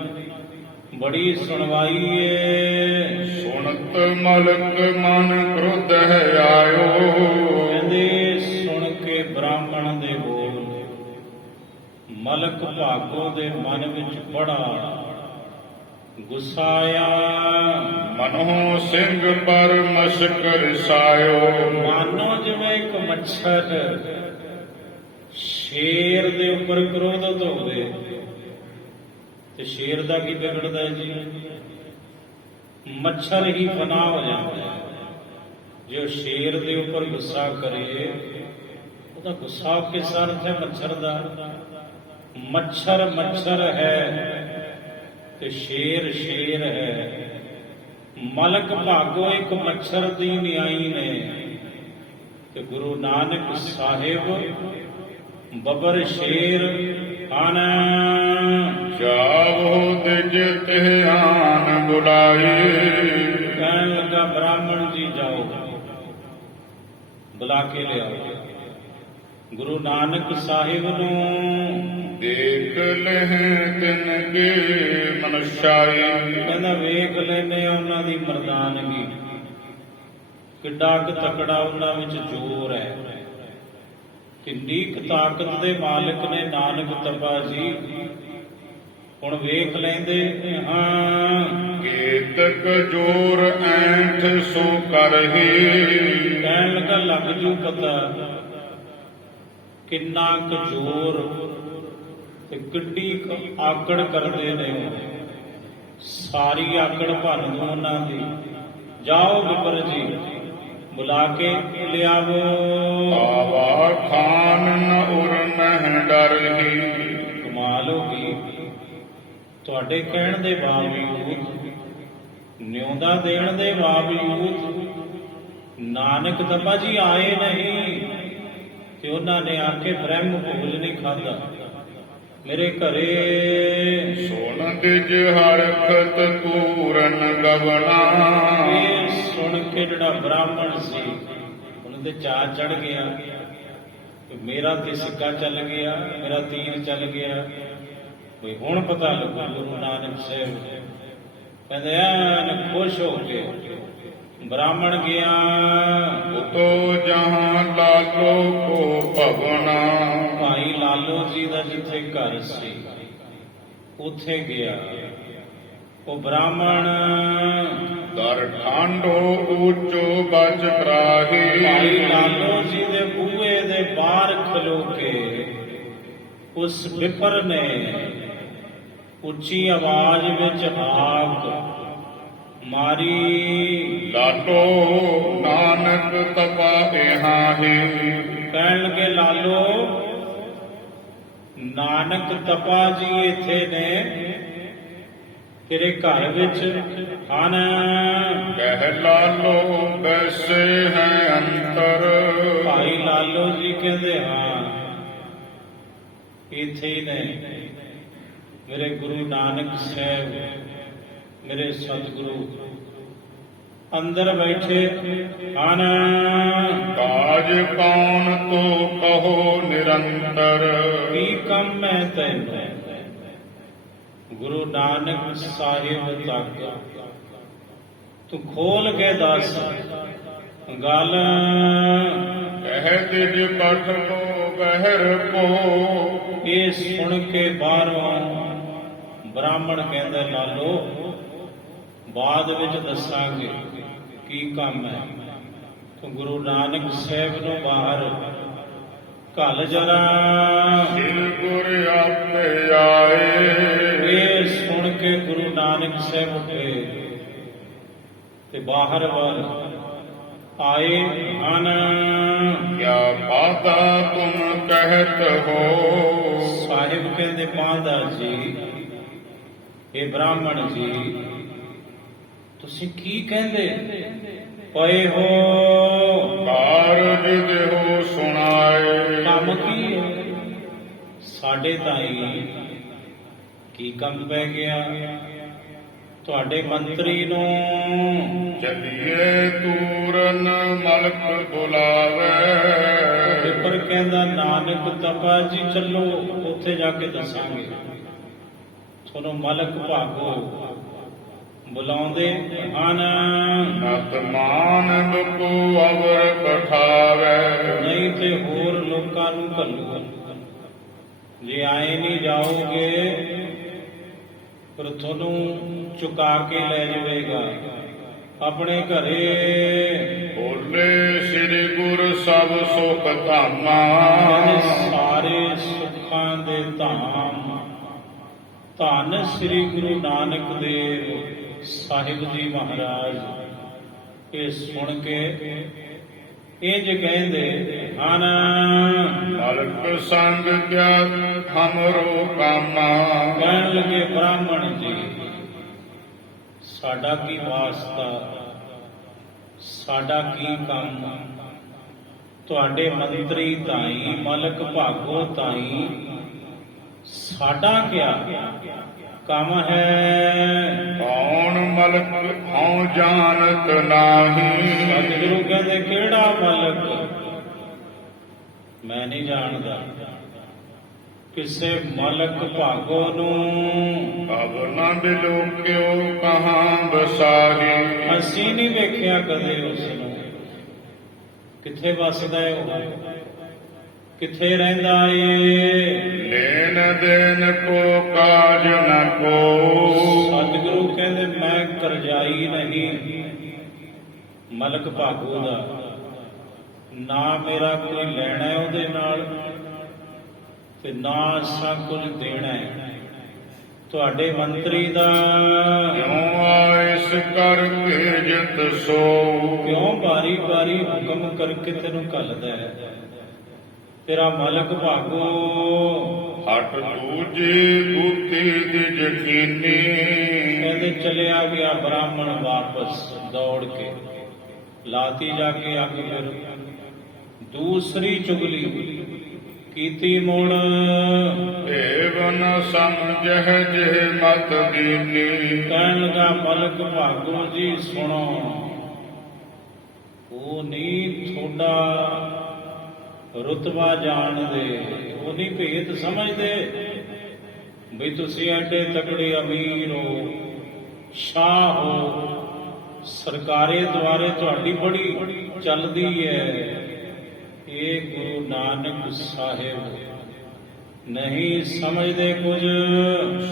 ਬੜੀ ਸੁਣਵਾਈ ਏ। ਸੁਣਤ ਮਲਕ ਮਨ ਕ੍ਰੋਧ ਹੈ ਆਇਓ। ਕਹਿੰਦੇ ਸੁਣ ਕੇ ਬ੍ਰਾਹਮਣ ਦੇ ਬੋਲ ਮਲਕ ਭਾਗੋ ਦੇ ਮਨ ਵਿੱਚ ਬੜਾ ਗੁੱਸਾ ਆਇਆ। ਮਨੋ ਸਿੰਘ ਪਰ ਮਸ਼ਕ ਰਸਾਇਓ। ਮਾਨੋ ਜਿਵੇਂ ਇੱਕ ਮੱਛਰ ਸ਼ੇਰ ਦੇ ਉੱਪਰ ਕ੍ਰੋਧਿਤ ਹੋਵੇ ਤੇ ਸ਼ੇਰ ਦਾ ਕੀ ਵਿਗੜਦਾ ਹੈ ਜੀ? ਮੱਛਰ ਹੀ ਫਨਾ ਹੋ ਜਾਂਦਾ ਹੈ। ਜੇ ਉਹ ਸ਼ੇਰ ਦੇ ਉੱਪਰ ਗੁੱਸਾ ਕਰੇ ਉਹਦਾ ਗੁੱਸਾ ਕਿਸ ਅਰਥ ਹੈ? ਮੱਛਰ ਦਾ। ਮੱਛਰ ਮੱਛਰ ਹੈ ਤੇ ਸ਼ੇਰ ਸ਼ੇਰ ਹੈ। ਮਲਕ ਭਾਗੋ ਇੱਕ ਮੱਛਰ ਦੀ ਨਿਆਈ ਨੇ ਤੇ ਗੁਰੂ ਨਾਨਕ ਸਾਹਿਬ ਬੱਬਰ ਸ਼ੇਰ ਹਨ। ਜਾਵੋ ਦਿਜ ਧਿਆਨ ਬੁਲਾਈ। ਕਹਿਣ ਲੱਗਾ ਬ੍ਰਾਹਮਣ ਜੀ ਜਾਓ ਬੁਲਾ ਕੇ ਲਿਆਓ। ਗੁਰੂ ਨਾਨਕ ਸਾਹਿਬ ਨੂੰ ਦੇਖ ਲਹਿ ਤਿਨ ਕੇ ਮਨੁਸ਼ਾਈ। ਕਹਿੰਦਾ ਵੇਖ ਲੈਨੇ ਉਹਨਾਂ ਦੀ ਮਰਦਾਨਗੀ, ਕਿੱਡਾ ਕੁ ਤਕੜਾ ਉਹਨਾਂ ਵਿੱਚ ਜ਼ੋਰ ਹੈ। ਕਿੰਨੀ ਕੁ ਤਾਕਤ ਦੇ ਮਾਲਕ ਨੇ ਨਾਨਕ ਤਪਾ ਜੀ। ਹੁਣ ਵੇਖ ਲੈਂਦੇ ਹਾਂ ਕੇਤਕ ਜੋਰ ਐਂਠ ਸੋ ਕਰਹੀ। ਕਹਿਣ ਲੱਗਾ ਲੱਗ ਜੂ ਪਤਾ ਕਿੰਨਾ ਕੁ ਜ਼ੋਰ ਤੇ ਕਿੱਡੀ ਕੁ ਆਕੜ ਕਰਦੇ ਨੇ। ਸਾਰੀ ਆਕੜ ਭੰਨ ਦੂ ਉਹਨਾਂ ਦੀ। ਜਾਓ ਬੱਬਰ ਜੀ ਬੁਲਾ ਕੇ ਲਿਆਵੋ। ਆਵਾ ਖਾਨ ਨ ਉਰ ਮਹਿ ਡਰਹੀ। ਕਮਾਲ ਹੋ ਗਈ। ਤੁਹਾਡੇ ਕਹਿਣ ਦੇ ਬਾਵਜੂਦ, ਨਿਉਂਦਾ ਦੇਣ ਦੇ ਬਾਵਜੂਦ ਨਾਨਕ ਤਪਾ ਜੀ ਆਏ ਨਹੀਂ ਤੇ ਉਹਨਾਂ ਨੇ ਆ ਕੇ ਬ੍ਰਹਮ ਭੋਜ ਨਹੀਂ ਖਾਧਾ ਮੇਰੇ ਘਰੇ। ਸੁਣ ਦਿਜ ਹਰਖਤ ਪੂਰਨ ਗਵਨਾ। ਇਹ ਸੁਣ ਕੇ ਜਿਹੜਾ ਬ੍ਰਾਹਮਣ ਸੀ ਉਹਨੂੰ ਤੇ ਚਾਅ ਚੜ ਗਿਆ, ਮੇਰਾ ਤੇ ਸਿੱਕਾ ਚੱਲ ਗਿਆ, ਮੇਰਾ ਤੀਰ ਚੱਲ ਗਿਆ। ਕੋਈ ਹੁਣ ਪਤਾ ਲੱਗਾ ਗੁਰੂ ਨਾਨਕ ਸਾਹਿਬ ਕਹਿੰਦੇ ਐਨ ਖੁਸ਼ ਹੋ ਕੇ ਬ੍ਰਾਹਮਣ ਗਿਆ। ਉਤੋ ਜਹਾਂ ਲਾਲੋ ਕੋ ਭਵਨਾ। ਭਾਈ ਲਾਲੋ ਜੀ ਦਾ ਜਿੱਥੇ ਘਰ ਸੀ ਉੱਥੇ ਗਿਆ। ਉਹ ਬ੍ਰਾਹਮਣ ਦਰ ਠਾਂਡੋ ਊਚੋ ਬਚ ਪ੍ਰਾਹੀ। ਭਾਈ ਲਾਲੋ ਜੀ ਦੇ ਬੂਹੇ ਦੇ ਬਾਹਰ ਖਲੋ ਕੇ ਉਸ ਵਿਪਰ ਨੇ ਉੱਚੀ ਆਵਾਜ਼ ਵਿੱਚ ਹਾਕ ਮਾਰੀ। ਲਾਲੋ ਨਾਨਕ ਤਪਾ ਇਹਾਂ ਹੀ। ਕਹਿਣ ਲੱਗੇ ਲਾਲੋ ਨਾਨਕ ਤਪਾ ਜੀ ਇੱਥੇ ਨੇ ਤੇਰੇ ਘਰ ਵਿੱਚ ਹਨ। ਕਹਿ ਲਾਲੋ ਬੈਸੇ ਹੈ ਅੰਤਰ। ਭਾਈ ਲਾਲੋ ਜੀ ਕਹਿੰਦੇ ਹਾਂ ਇੱਥੇ ਹੀ ਨੇ ਮੇਰੇ ਗੁਰੂ ਨਾਨਕ ਸਾਹਿਬ, ਮੇਰੇ ਸਤਿਗੁਰੂ ਅੰਦਰ ਬੈਠੇ ਹਨ। ਕਾਜ ਕੌਣ ਤੋ ਕਹੋ ਨਿਰੰਤਰ। ਕੀ ਕੰਮ ਹੈ ਤੈਨੂੰ? ਗੁਰੂ ਨਾਨਕ ਸਾਹਿਬ ਤੱਕ ਤੂੰ ਖੋਲ ਕੇ ਦੱਸ ਗੱਲ। ਕਹਿ ਦਿਜ ਪਠ ਲੋ ਬਹਿਰ ਕੋ। ਇਹ ਸੁਣ ਕੇ ਬਾਹਰੋਂ ਬ੍ਰਾਹਮਣ ਕਹਿੰਦਾ ਲਾਲੋ ਬਾਅਦ ਵਿੱਚ ਦੱਸਾਂਗੇ ਕੀ ਕੰਮ ਹੈ। ਤੂੰ ਗੁਰੂ ਨਾਨਕ ਸਾਹਿਬ ਨੂੰ ਬਾਹਰ ਘੱਲ ਜਰਾ। ਸਿਰ ਗੁਰ ਆਪੇ ਆਏ। ਇਹ ਸੁਣ ਕੇ ਗੁਰੂ ਨਾਨਕ ਸਾਹਿਬ ਉੱਠੇ ਤੇ ਬਾਹਰ ਵੱਲ ਆਏ ਹਨ। ਕਿਆ ਬਾਤਾ ਤੁਮ ਕਹਿਤ ਹੋ। ਸਾਹਿਬ ਕਹਿੰਦੇ ਪਾਂਦਾਸ ਜੀ, ਇਹ ਬ੍ਰਾਹਮਣ ਜੀ, ਤੁਸੀਂ ਕੀ ਕਹਿੰਦੇ ਪਏ ਹੋ? ਕਾਰਜ ਦੇਹੋ ਸੁਣਾਏ। ਕੰਮ ਕੀ ਹੈ? ਸਾਡੇ ਤਾਈ ਕੀ ਕੰਮ ਪੈ ਗਿਆ? ਤੁਹਾਡੇ ਮੰਤਰੀ ਨੂੰ ਚੱਲੀਏ ਤੂਰਨ ਮਲਕ ਬੁਲਾਵੇ। ਪਰ ਕਹਿੰਦਾ ਨਾਨਕ ਤਪਾ ਜੀ ਚੱਲੋ, ਉੱਥੇ ਜਾ ਕੇ ਦੱਸਾਂਗੇ। ਤੁਹਾਨੂੰ ਮਲਕ ਭਾਗੋ ਬੁਲਾਉਂਦੇ ਹਨ। ਨਤ ਮਾਨਵ ਕੋ ਅਵਰ ਪਠਾਵੇ। ਨਹੀਂ ਤੇ ਹੋਰ ਲੋਕਾਂ ਨੂੰ ਘੱਲੂ। ਜੇ ਆਏ ਨਹੀਂ ਜਾਓਗੇ ਪਰ ਤੁਹਾਨੂੰ ਚੁਕਾ ਕੇ ਲੈ ਜਾਵੇਗਾ ਆਪਣੇ ਘਰੇ। ਬੋਲੇ ਸ੍ਰੀ ਗੁਰ ਸਭ ਸੁਖ ਧਾਮਾ। ਕਹਿੰਦੇ ਸਾਰੇ ਸੁੱਖਾਂ ਦੇ ਧਾਮ ਧੰਨ ਸ੍ਰੀ ਗੁਰੂ ਨਾਨਕ ਦੇਵ ਸਾਹਿਬ ਜੀ ਮਹਾਰਾਜ। ਇਹ ਸੁਣ ਕੇ ਇੰਜ ਕਹਿੰਦੇ ਹਨ, ਮਲਕ ਸੰਗ ਕਿਆ ਹਮਰੋ ਕਾਮਾ। ਕਹਿਣ ਲੱਗੇ ਬ੍ਰਾਹਮਣ ਜੀ, ਸਾਡਾ ਕੀ ਵਾਸਤਾ, ਸਾਡਾ ਕੀ ਕੰਮ? ਤੁਹਾਡੇ ਮੰਤਰੀ ਤਾਈ ਮਲਕ ਭਾਗੋ ਤਾਈ, ਸਾਡਾ ਕਿਆ ਕੰਮ ਹੈ? ਕੌਣ ਮਲਕ ਹਉ ਜਾਣਤ ਨਾਹੀ। ਸਤਿਗੁਰੂ ਕਹਿੰਦੇ ਕਿਹੜਾ ਮਲਕ? ਮੈਂ ਨਹੀਂ ਜਾਣਦਾ ਕਿਸੇ ਮਲਕ ਭਾਗੋ ਨੂੰ। ਅਬ ਨਾ ਬਿਲੋਕਿਓ ਕਹਾਂ ਬਸਾਹੀ। ਅਸੀਂ ਨਹੀਂ ਵੇਖਿਆ ਕਦੇ ਉਸ ਨੂੰ। ਕਿੱਥੇ ਵੱਸਦਾ ਹੈ ਉਹ? ਕਿੱਥੇ ਰਹਿੰਦਾ ਏ? ਲੈਣ ਦੇਣ ਕੋ ਕਾਜ ਨ ਕੋ। ਸਤਿਗੁਰੂ ਕਹਿੰਦੇ ਮੈਂ ਕਰਜ਼ਾਈ ਨਹੀਂ ਮਲਕ ਭਾਗੋ ਦਾ, ਨਾ ਮੇਰਾ ਕੋਈ ਲੈਣਾ ਹੈ ਉਹਦੇ ਨਾਲ ਤੇ ਨਾ ਅਸਾਂ ਕੁਝ ਦੇਣਾ ਹੈ। ਤੁਹਾਡੇ ਮੰਤਰੀ ਦਾ ਕਿਉਂ ਆਇਸ ਕਰ ਭੇਜਤ ਸੋ। ਕਿਉਂ ਬਾਰੀ ਬਾਰੀ ਹੁਕਮ ਕਰਕੇ ਤੈਨੂੰ ਘੱਲਦਾ ਹੈ? ਤੇਰਾ ਮਲਕ ਭਾਗੋ ਹਟ ਦੂਜੀ ਬੁੱਧੀ ਦੀ ਯਕੀਨੀ। ਕਹਿੰਦੇ ਚਲਿਆ ਗਿਆ ਬ੍ਰਾਹਮਣ ਵਾਪਸ ਦੌੜ ਕੇ, ਲਾਤੀ ਜਾ ਕੇ ਅੱਗ। ਫਿਰ ਦੂਸਰੀ ਚੁਗਲੀ ਕੀਤੀ ਮੁੜ। ਏਵ ਨ ਸਮਝਹਿ ਜੇ ਮਤ ਦੀਨੀ। ਕਹਿਣ ਲੱਗਾ ਮਲਕ ਭਾਗੋ ਜੀ ਸੁਣੋ, ਉਹ ਨਹੀਂ ਤੁਹਾਡਾ ਰੁਤਬਾ ਜਾਣਦੇ, ਉਹ ਨਹੀਂ ਭੇਦ ਸਮਝਦੇ ਬਈ ਤੁਸੀਂ ਐਡੇ ਤਕੜੇ ਅਮੀਰ ਹੋ, ਸ਼ਾਹ ਹੋ, ਸਰਕਾਰੇ ਦੁਆਰੇ ਤੁਹਾਡੀ ਬੜੀ ਚੱਲਦੀ ਹੈ। ਇਹ ਗੁਰੂ ਨਾਨਕ ਸਾਹਿਬ ਨਹੀਂ ਸਮਝਦੇ ਕੁਝ।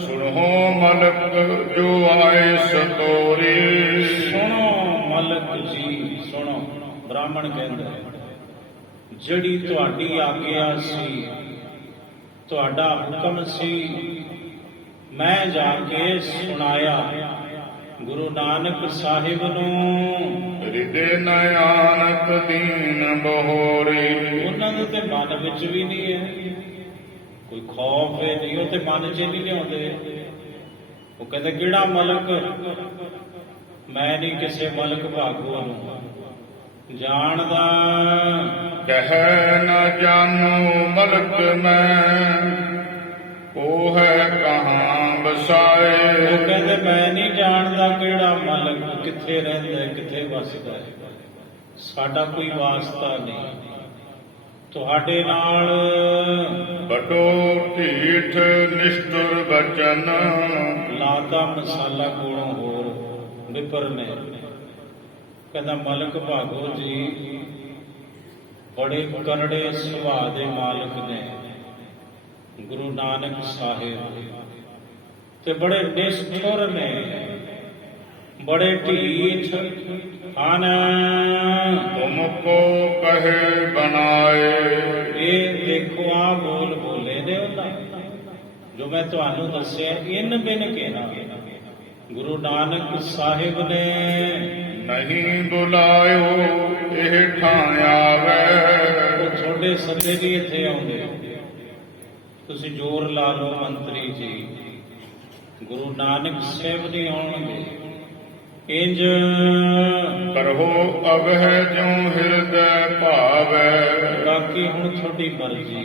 ਸੁਣੋ ਮਲਕ ਜੋ ਆਏ ਸਤੋਰੀ। ਸੁਣੋ ਮਲਕ ਜੀ ਸੁਣੋ। ਬ੍ਰਾਹਮਣ ਕਹਿੰਦਾ ਜਿਹੜੀ ਤੁਹਾਡੀ ਆਗਿਆ ਸੀ, ਤੁਹਾਡਾ ਹੁਕਮ ਸੀ, ਮੈਂ ਜਾ ਕੇ ਸੁਣਾਇਆ ਗੁਰੂ ਨਾਨਕ ਸਾਹਿਬ ਨੂੰ। ਹਿਰਦੇ ਨਯਾਨਤ ਦੀਨ ਬਹੋਰੀ। ਉਹਨਾਂ ਦੇ ਤੇ ਮਨ ਵਿੱਚ ਵੀ ਨਹੀਂ ਹੈ ਕੋਈ ਖੌਫ ਹੈ, ਨਹੀਂ ਉਹ ਤੇ ਮਨ 'ਚ ਨਹੀਂ ਲਿਆਉਂਦੇ। ਉਹ ਕਹਿੰਦੇ ਕਿਹੜਾ ਮਲਕ? ਮੈਂ ਨਹੀਂ ਕਿਸੇ ਮਲਕ ਭਾਗੋ ਨੂੰ ਜਾਣਦਾ। ਕਹਿ ਨ ਜਾਨੂ ਮਲਕ ਮੈਂ, ਉਹ ਹੈ ਕਹਾਂ ਬਸਾਏ। ਉਹ ਕਹਿੰਦੇ ਮੈਂ ਨਹੀਂ ਜਾਣਦਾ ਕਿਹੜਾ ਮਲਕ ਕਿੱਥੇ ਰਹਿੰਦਾ ਕਿੱਥੇ ਵੱਸਦਾ ਹੈ। ਸਾਡਾ ਕੋਈ ਵਾਸਤਾ ਨਹੀਂ ਤੁਹਾਡੇ ਨਾਲ। ਬਟੋ ਢੀਠ ਨਿਸ਼ਟੁਰ ਬਚਨ। ਲਾਤਾ ਮਸਾਲਾ ਕੋਲੋਂ ਹੋਰ ਵਿਪਰ ਨੇ। ਕਹਿੰਦਾ ਮਲਕ ਭਾਗੋ ਜੀ ਬੜੇ ਕਰੜੇ ਸੁਭਾਅ ਦੇ ਮਾਲਕ ਨੇ ਗੁਰੂ ਨਾਨਕ ਸਾਹਿਬ, ਤੇ ਬੜੇ ਨਿਸ਼ਠੁਰ ਨੇ, ਬੜੇ ਢੀਠ ਹਨ। ਤੁਮ ਕੋ ਕਹੇ ਬਣਾਏ। ਇਹ ਦੇਖੋ ਆ ਬੋਲ ਬੋਲੇ ਨੇ ਉਹਨਾਂ ਜੋ ਮੈਂ ਤੁਹਾਨੂੰ ਦੱਸਿਆ। ਇਨ ਬਿਨ ਕਹਿਣਾ ਗੁਰੂ ਨਾਨਕ ਸਾਹਿਬ ਨੇ ਨਹੀਂ ਬੁਲਾਇਓ ਇਹ ਠਾਂ ਆਵੇ। ਉਹ ਤੁਹਾਡੇ ਸੱਦੇ ਵੀ ਇੱਥੇ ਆਉਂਦੇ, ਤੁਸੀਂ ਜ਼ੋਰ ਲਾ ਲਓ ਮੰਤਰੀ ਜੀ, ਗੁਰੂ ਨਾਨਕ ਸਾਹਿਬ ਨਹੀਂ ਆਉਣਗੇ। ਇੰਜ ਕਰੋ ਅਵਹਿ ਜੋ ਹਿਰਦੈ ਭਾਵੈ। ਬਾਕੀ ਹੁਣ ਤੁਹਾਡੀ ਮਰਜ਼ੀ,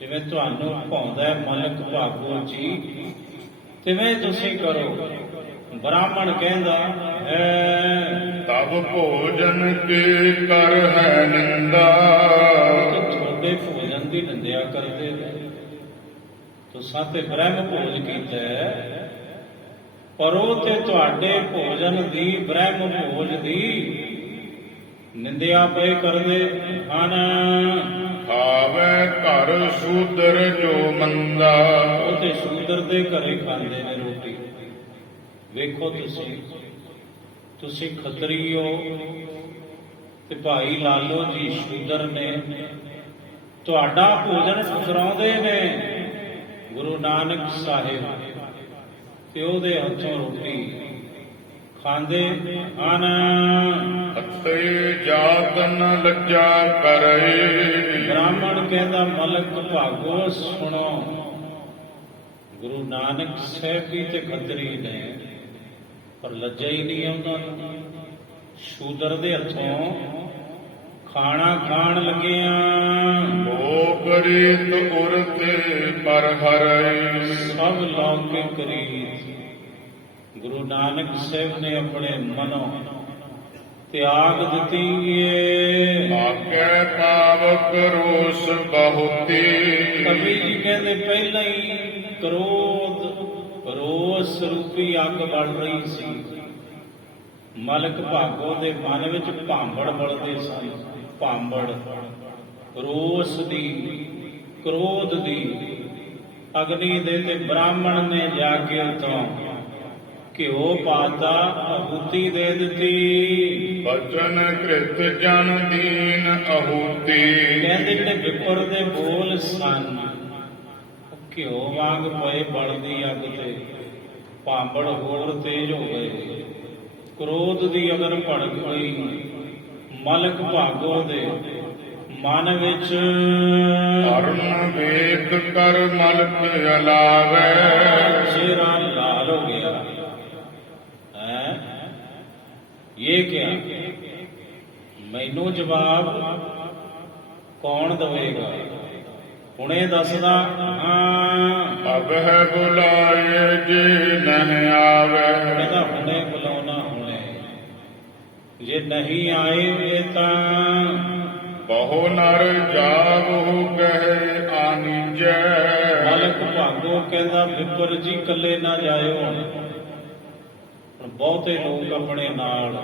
ਜਿਵੇਂ ਤੁਹਾਨੂੰ ਭਾਉਂਦਾ ਹੈ ਮਲਕ ਭਾਗੋ ਜੀ, ਤਿਵੇਂ ਤੁਸੀਂ ਕਰੋ। ਬ੍ਰਾਹਮਣ ਕਹਿੰਦਾ ਹੈ ਤਬ ਭੋਜਨ ਕੀ ਕਰ ਹੈ ਨਿੰਦਾ। ਤੁਹਾਡੇ ਭੋਜਨ ਦੀ ਨਿੰਦਿਆ ਕਰਦੇ ਨੇ, ਤੁਸਾਂ ਤੇ ਬ੍ਰਹਮ ਭੋਜ ਕੀਤਾ ਹੈ, ਪਰ ਉਹ ਤੇ ਤੁਹਾਡੇ ਭੋਜਨ ਦੀ, ਬ੍ਰਹਮ ਭੋਜ ਦੀ ਨਿੰਦਿਆ ਪਏ ਕਰਦੇ ਹਨ। ਖਾਵੇ ਘਰ ਸ਼ੂਦਰ ਜੋ ਮੰਦਾ। ਉਹ ਤੇ ਸ਼ੂਦਰ ਦੇ ਘਰੇ ਖਾਂਦੇ ਨੇ ਰੋਟੀ। ਵੇਖੋ ਤੁਸੀਂ ਖੱਤਰੀ ਹੋ ਤੇ ਭਾਈ ਲਾਲੋ ਜੀ ਸ਼ੂਦਰ ਨੇ, ਤੁਹਾਡਾ ਭੋਜਨ ਠੁਕਰਾਉਂਦੇ ਨੇ ਗੁਰੂ ਨਾਨਕ ਸਾਹਿਬ, ਤੇ ਉਹਦੇ ਹੱਥੋਂ ਰੋਟੀ ਖਾਂਦੇ ਹਨ। ਅਤੇ ਜਾਤ ਨ ਲੱਜਾ ਕਰਈ। ਬ੍ਰਾਹਮਣ ਕਹਿੰਦਾ ਮਲਕ ਭਾਗੋ ਸੁਣੋ, ਗੁਰੂ ਨਾਨਕ ਸਾਹਿਬ ਵੀ ਤੇ ਖੱਤਰੀ ਨੇ, ਪਰ ਲੱਜਾ ਹੀ ਨਹੀਂ ਆਉਂਦਾ। ਸ਼ੂਦਰ ਦੇ ਹੱਥੋਂ ਖਾਣਾ ਖਾਣ ਲੱਗਿਆ। ਲੋਕ ਰੀਤ ਉਰ ਤੇ ਪਰ ਹਰਈ। ਸਭ ਲੌਕਿਕ ਰੀਤ ਗੁਰੂ ਨਾਨਕ ਸਾਹਿਬ ਨੇ ਆਪਣੇ ਮਨੋਂ ਤਿਆਗ ਦਿੱਤੀ ਏ। ਆਕੇ ਪਾਵਕ ਰੋਸ ਬਹੁਤੀ। ਕਵੀ ਜੀ ਕਹਿੰਦੇ ਪਹਿਲਾਂ ਹੀ ਕ੍ਰੋਧ ਰੋਸ ਰੂਪੀ ਅੱਗ ਬਲ ਰਹੀ ਸੀ। ਮਲਕ ਭਾਗੋ ਦੇ ਮਨ ਵਿੱਚ ਭਾਂਬੜ ਬਲਦੇ ਸਨ, ਭਾਂਬੜ ਰੋਸ ਦੀ, ਕ੍ਰੋਧ ਦੀ ਅਗਨੀ ਦੇ। ਤੇ ਬ੍ਰਾਹਮਣ ਨੇ ਜਾ ਕੇ ਉਤੋਂ ਘਿਓ ਪਾਤਾ, ਆਹੂਤੀ ਦੇ ਦਿੱਤੀ। ਬਚਨ ਕ੍ਰਿਤ ਜਨ ਦੀਨ ਆਹੂਤੀ। ਕਹਿੰਦੇ ਜਿਹੜੇ ਵਿਪਰ ਦੇ ਬੋਲ ਸਨ, ਘਿਓ ਵਾਂਗ ਪਏ ਬਲਦੀ ਅੱਗ ਤੇ, ਭਾਂਬੜ ਹੋਰ ਤੇਜ਼ ਹੋ ਗਏ। ਕ੍ਰੋਧ ਦੀ ਅਗਰ ਭੜਕ ਗਈ ਮਲਕ ਭਾਗੋ ਦੇ ਮਨ ਵਿੱਚ। ਅਰਨ ਵੇਖ ਕਰ ਮਲਕ ਅਲਾਵੈ। ਚਿਹਰਾ ਲਾਲ ਹੋ ਗਿਆ ਹੈ। ਇਹ ਕਿਆ, ਮੈਨੂੰ ਜਵਾਬ ਕੌਣ ਦਵੇਗਾ? ਹੁਣੇ ਦੱਸਦਾ ਹਾਂ। ਅਬ ਹੈ ਬੁਲਾਏ ਜੇ ਨਹੀਂ ਆਵੇ। ਕਹਿੰਦਾ ਹੁਣੇ ਬੁਲਾਉਣਾ, ਹੁਣੇ, ਜੇ ਨਹੀਂ ਆਏ ਤਾਂ ਬਹੁ ਨਰ ਜਾਵਹੁ ਕਹੇ ਆਨੀਜੈ। ਮਲਕ ਭਾਗੋ ਕਹਿੰਦਾ ਵਿਪਰ ਜੀ ਇਕੱਲੇ ਨਾ ਜਾਇਓ, ਹੁਣ ਬਹੁਤੇ ਲੋਕ ਆਪਣੇ ਨਾਲ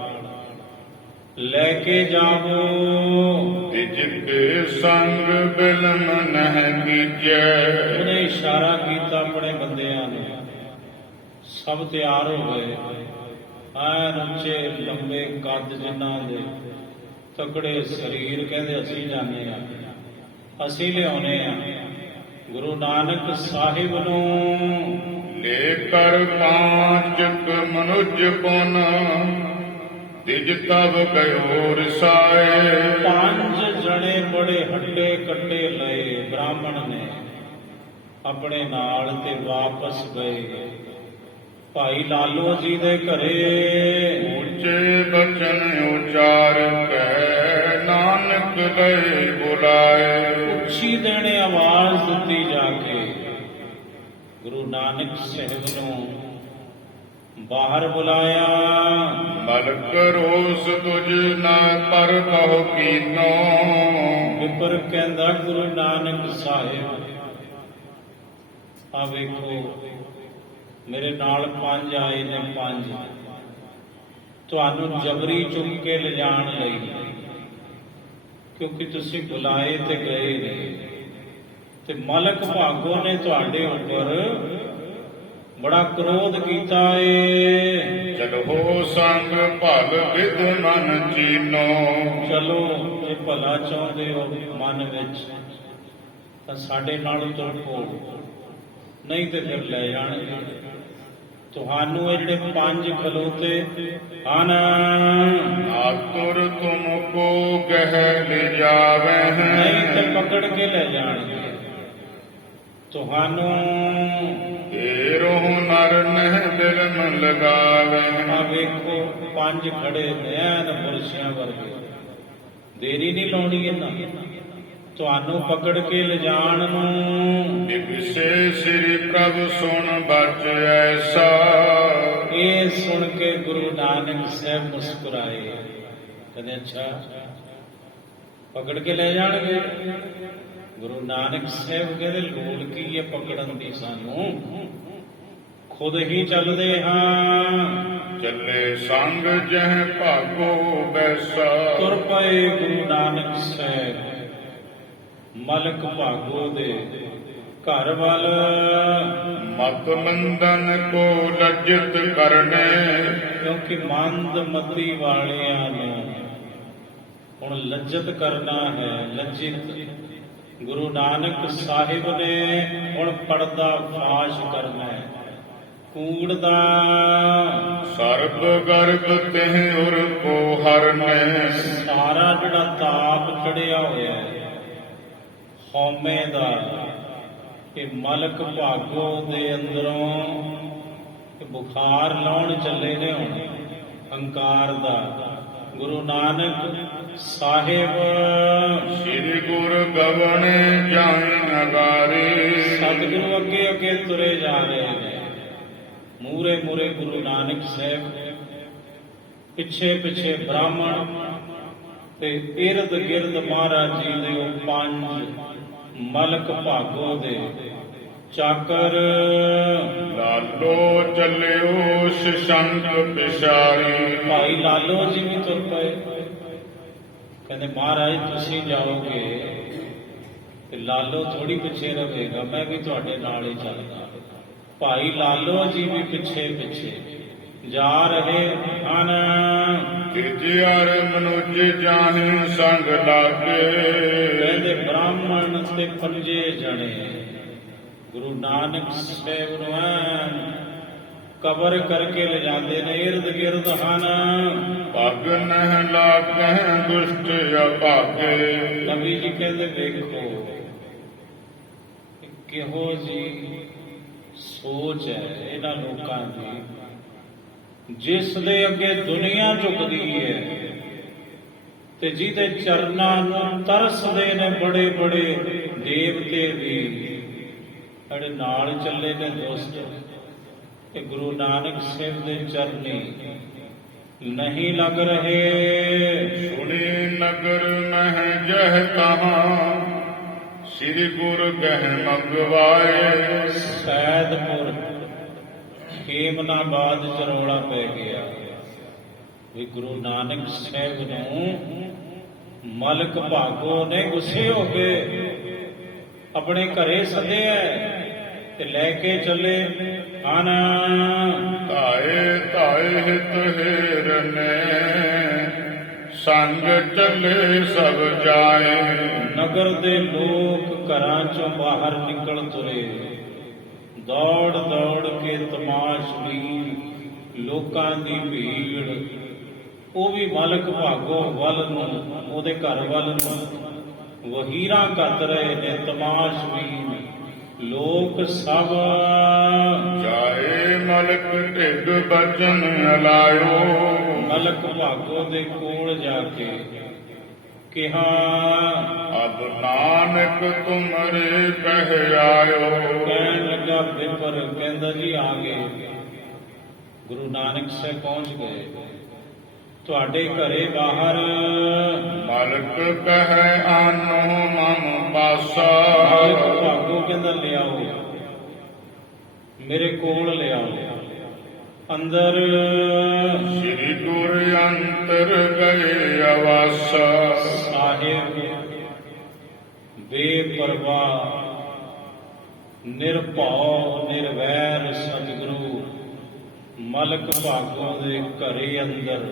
ਲੈ ਕੇ ਜਾਵੋ। ਜਿਕੇ ਸੰਗ ਬਿਲਮ ਨਹਿ ਕੀਜੈ। ਉਹਨੇ ਇਸ਼ਾਰਾ ਕੀਤਾ ਆਪਣੇ ਬੰਦਿਆਂ ਨੂੰ, ਸਭ ਤਿਆਰ ਹੋ ਗਏ। ਐਨ ਉੱਚੇ ਲੰਬੇ ਕੱਦ ਜਿਨ੍ਹਾਂ ਦੇ, ਤਕੜੇ ਸਰੀਰ, ਕਹਿੰਦੇ ਅਸੀਂ ਜਾਂਦੇ ਆ, ਅਸੀਂ ਲਿਆਉਨੇ ਆ ਗੁਰੂ ਨਾਨਕ ਸਾਹਿਬ ਨੂੰ। ਲੈ ਕਰ ਪਾਂਚਕ ਮਨੁਜ ਪੁਨ ਤਿਜ ਤਬ ਗਇਓ ਰਸਾਏ। 5 ਜਣੇ ਬੜੇ ਹੱਡੇ ਕੱਟੇ ਲਏ ਬ੍ਰਾਹਮਣ ਨੇ ਆਪਣੇ ਨਾਲ ਤੇ ਵਾਪਸ ਗਏ ਭਾਈ ਲਾਲੋ ਜੀ ਦੇ ਘਰੇ। ਉੱਚੇ ਬਚਨ ਉਚਾਰ ਕੈ ਨਾਨਕ ਲਏ ਬੁਲਾਏ। ਉੱਚੀ ਦੇਣੇ ਆਵਾਜ਼ ਦਿੱਤੀ ਜਾ ਕੇ ਗੁਰੂ ਨਾਨਕ ਸਾਹਿਬ ਨੂੰ ਬਾਹਰ ਬੁਲਾਇਆ। ਮਲਕ ਰੋਸ ਤੁਝ ਨਾ ਪਰ ਕਹੋ ਕੀਨੋ। ਵਿਪਰ ਕਹਿੰਦਾ ਗੁਰੂ ਨਾਨਕ ਸਾਹਿਬ ਆ ਵੇਖੋ, ਮੇਰੇ ਨਾਲ 5 ਆਏ ਨੇ, 5 ਤੁਹਾਨੂੰ ਜਬਰੀ ਚੁੱਕ ਕੇ ਲਿਜਾਣ ਲਈ, ਕਿਉਂਕਿ ਤੁਸੀਂ ਬੁਲਾਏ ਤੇ ਗਏ ਨੇ। ਤੇ ਮਲਕ ਭਾਗੋ ਨੇ ਤੁਹਾਡੇ ਉੱਪਰ ਬੜਾ ਕ੍ਰੋਧ ਕੀਤਾ ਏ। ਚਲੋ ਸੰਗ ਭਲ ਵਿਦ ਮਨ ਚੀਨੋ। ਚਲੋ ਜੇ ਭਲਾ ਚਾਹੁੰਦੇ ਹੋ ਮਨ ਵਿੱਚ ਤਾਂ ਸਾਡੇ ਨਾਲ ਤੁਰ ਪੋ, ਨਹੀਂ ਤੇ ਫਿਰ ਲੈ ਜਾਣਗੇ ਤੁਹਾਨੂੰ ਇਹ ਜਿਹੜੇ ਪੰਜ ਖਲੋਤੇ ਹਨ ਆਤੁਰ ਤੁਮਕੋ ਗਹਿ ਲਿਜਾਵਹਿ ਨਹੀਂ ਤੇ ਪਕੜ ਕੇ ਲੈ ਜਾਣਗੇ ਤੁਹਾਨੂੰ। ਏਰੋ ਨਰ ਨਹਿ ਦਿਲ ਨ ਲਗਾਵਹਿ ਆ ਵੇਖੋ ਪੰਜ ਖੜੇ ਨੇ ਐਨ ਪੁਰਸ਼ਿਆਂ ਵਰਗੇ, ਦੇਰੀ ਨਹੀਂ ਲਾਉਣੀ ਇਹਨਾਂ, ਤੁਹਾਨੂੰ ਪਕੜ ਕੇ ਲਿਜਾਣ ਨੂੰ। ਵਿਸੇ ਸ੍ਰੀ ਪ੍ਰਭ ਸੁਣ ਬਚ ਐਸਾ ਇਹ ਸੁਣ ਕੇ ਗੁਰੂ ਨਾਨਕ ਸਾਹਿਬ ਮੁਸਕਰਾਏ, ਕਹਿੰਦੇ ਅੱਛਾ ਪਕੜ ਕੇ ਲੈ ਜਾਣਗੇ। ਗੁਰੂ ਨਾਨਕ ਸਾਹਿਬ ਕਹਿੰਦੇ ਲੋੜ ਕੀ ਹੈ ਪਕੜਨ ਦੀ, ਸਾਨੂੰ ਖੁਦ ਹੀ ਚੱਲਦੇ ਹਾਂ। ਚੱਲੇ ਸੰਗ ਜਹ ਭਾਗੋ ਬੈਸਾ ਤੁਰ ਪਏ ਗੁਰੂ ਨਾਨਕ ਸਾਹਿਬ ਮਲਕ ਭਾਗੋ ਦੇ ਘਰ ਵੱਲ। ਮਤ ਮੰਦਨ ਕੋ ਲਜਿਤ ਕਰਨੇ ਕਿਉਂਕਿ ਮੰਦ ਮਤੀ ਵਾਲਿਆਂ ਨੂੰ ਹੁਣ ਲੱਜਤ ਕਰਨਾ ਹੈ, ਲੱਜਿਤ। ਗੁਰੂ ਨਾਨਕ ਸਾਹਿਬ ਨੇ ਹੁਣ ਪਰਦਾ ਫਾਸ਼ ਕਰਨਾ ਹੈ, ਕੂੜ ਦਾ। ਸਰਬ ਗਰਭ ਤਿਹ ਉਰ ਕੋ ਹਰਨੇ ਸਾਰਾ ਜਿਹੜਾ ਤਾਪ ਚੜਿਆ ਹੋਇਆ ਹੈ ਹਉਮੈ ਦਾ, ਇਹ ਮਲਕ ਭਾਗੋ ਦੇ ਅੰਦਰੋਂ ਇਹ ਬੁਖਾਰ ਲਾਉਣ ਚੱਲੇ ਨੇ ਹੁਣ ਹੰਕਾਰ ਦਾ। ਗੁਰੂ ਨਾਨਕ ਸਾਹਿਬ ਸ੍ਰੀ ਗੁਰ ਗਵਣੇ ਜਾਇ ਨਗਾਰੇ ਸਤਿਗੁਰੂ ਅੱਗੇ ਅੱਗੇ ਤੁਰੇ ਜਾ ਰਹੇ ਨੇ, ਮੂਰੇ ਮੂਰੇ ਗੁਰੂ ਨਾਨਕ ਸਾਹਿਬ, ਪਿੱਛੇ ਪਿੱਛੇ ਬ੍ਰਾਹਮਣ ਤੇ ਇਰਦ ਗਿਰਦ ਮਹਾਰਾਜ ਜੀ ਦੇ ਉਹ ਪੰਜ ਮਲਕ ਭਾਗੋ ਦੇ ਚਾਕਰ। ਲਾਲੋ ਚੱਲਿਓ ਸ਼ਸ਼ੰਕ ਪਿਸ਼ਾਰੀ ਭਾਈ ਲਾਲੋ ਜੀ ਵੀ ਤੁਰ ਪਏ, ਕਹਿੰਦੇ ਮਹਾਰਾਜ ਤੁਸੀਂ ਜਾਓਗੇ ਤੇ ਲਾਲੋ ਥੋੜੀ ਪਿੱਛੇ ਰਹੇਗਾ, ਮੈਂ ਵੀ ਤੁਹਾਡੇ ਨਾਲ ਹੀ ਚੱਲਦਾ। ਭਾਈ ਲਾਲੋ ਜੀ ਵੀ ਪਿੱਛੇ ਪਿੱਛੇ ਜਾ ਰਹੇ ਹਨ। ਕਿਰਜਿਆਰ ਮਨੁਜ ਜਾਹੇ ਸੰਗ ਲਾਗੇ ਕਹਿੰਦੇ ਬ੍ਰਾਹਮਣ ਤੇ ਪੰਜੇ ਜਣੇ ਗੁਰੂ ਨਾਨਕ ਸਾਹਿਬ ਨੂੰ ਐਨ ਕਬਰ ਕਰਕੇ ਲਿਜਾਂਦੇ ਨੇ, ਇਰਦ ਗਿਰਦ ਹਨ। ਪਗ ਨਹਿ ਲਾਗਹਿ ਦੁਸ਼ਟ ਅਭਾਗੇ ਨਬੀ ਜੀ ਕਹਿੰਦੇ ਵੇਖੋ ਕਿਹੋ ਜੀ ਸੋਚ ਹੈ ਇਹਨਾਂ ਲੋਕਾਂ ਦੀ, ਜਿਸ ਦੇ ਅੱਗੇ ਦੁਨੀਆ ਝੁਕਦੀ ਹੈ ਤੇ ਜਿਹਦੇ ਚਰਨਾਂ ਨੂੰ ਤਰਸਦੇ ਨੇ ਬੜੇ ਬੜੇ ਦੇਵਤੇ ਵੀ, ਸਾਡੇ ਨਾਲ ਚੱਲੇ ਨੇ ਦੋਸਤ, ਤੇ ਗੁਰੂ ਨਾਨਕ ਸਾਹਿਬ ਦੇ ਚਰਨੀ ਨਹੀਂ ਲੱਗ ਰਹੇ। ਸੁਣੀ ਨਗਰ ਮਹਿ ਜਹ ਕਹਾਂ ਸ੍ਰੀ ਗੁਰ ਗਹਿ ਮੰਗਵਾਏ ਸੈਦਪੁਰ ਹੇਮਨਾਬਾਦ ਚ ਰੌਲਾ ਪੈ ਗਿਆ ਵੀ ਗੁਰੂ ਨਾਨਕ ਸਾਹਿਬ ਨੂੰ ਮਲਕ ਭਾਗੋ ਨੇ ਗੁੱਸੇ ਹੋ ਕੇ ਆਪਣੇ ਘਰੇ ਸੱਦਿਆ ਤੇ ਲੈ ਕੇ ਚੱਲੇ ਹਨ। ਧਾਏ ਧਾਏ ਹਿਤ ਹਿਰਨੇ ਸੰਗ ਚੱਲੇ ਸਭ ਜਾਏ ਨਗਰ ਦੇ ਲੋਕ ਘਰਾਂ ਚੋਂ ਬਾਹਰ ਨਿਕਲ ਤੁਰੇ, ਦੌੜ ਦੌੜ ਕੇ ਤਮਾਸ਼ਬੀਨ ਲੋਕਾਂ ਦੀ ਭੀੜ, ਉਹ ਵੀ ਮਲਕ ਭਾਗੋ ਵੱਲ ਨੂੰ, ਉਹਦੇ ਘਰ ਵੱਲ ਨੂੰ ਵਹੀਰਾਂ ਕੱਤ ਰਹੇ ਨੇ ਤਮਾਸ਼ਬੀਨ ਲੋਕ ਸਭ। ਜਾਏ ਮਲਕ ਢਿੱਡ ਬਚਨ ਅਲਾਇਓ ਮਲਕ ਭਾਗੋ ਦੇ ਕੋਲ ਜਾ ਕੇ ਕਿਹਾ ਅਬ ਨਾਨਕ ਤੁਮਰੇ ਕਹਿ ਆਇਓ ਕਹਿਣ ਲੱਗਾ ਬਿਪਰ, ਕਹਿੰਦਾ ਜੀ ਆ ਗਏ, ਗੁਰੂ ਨਾਨਕ ਸਾਹਿਬ ਪਹੁੰਚ ਗਏ ਤੁਹਾਡੇ ਘਰੇ ਬਾਹਰ। ਮਲਕ ਕਹਿ ਆਨੋ ਮਮ ਪਾਸਾ ਮਲਕ ਭਾਗੋ ਕਹਿੰਦਾ ਲਿਆਓ, ਮੇਰੇ ਕੋਲ ਲਿਆਓ ਅੰਦਰ। ਸ੍ਰੀ ਗੁਰ ਅੰਤਰ ਗਏ ਆਵਾਸਾ ਸਾਹਿਬ ਬੇਪਰਵਾਹ ਨਿਰਭਉ ਨਿਰਵੈਰ ਸਤਿਗੁਰੂ ਮਲਕ ਭਾਗੋ ਦੇ ਘਰੇ ਅੰਦਰ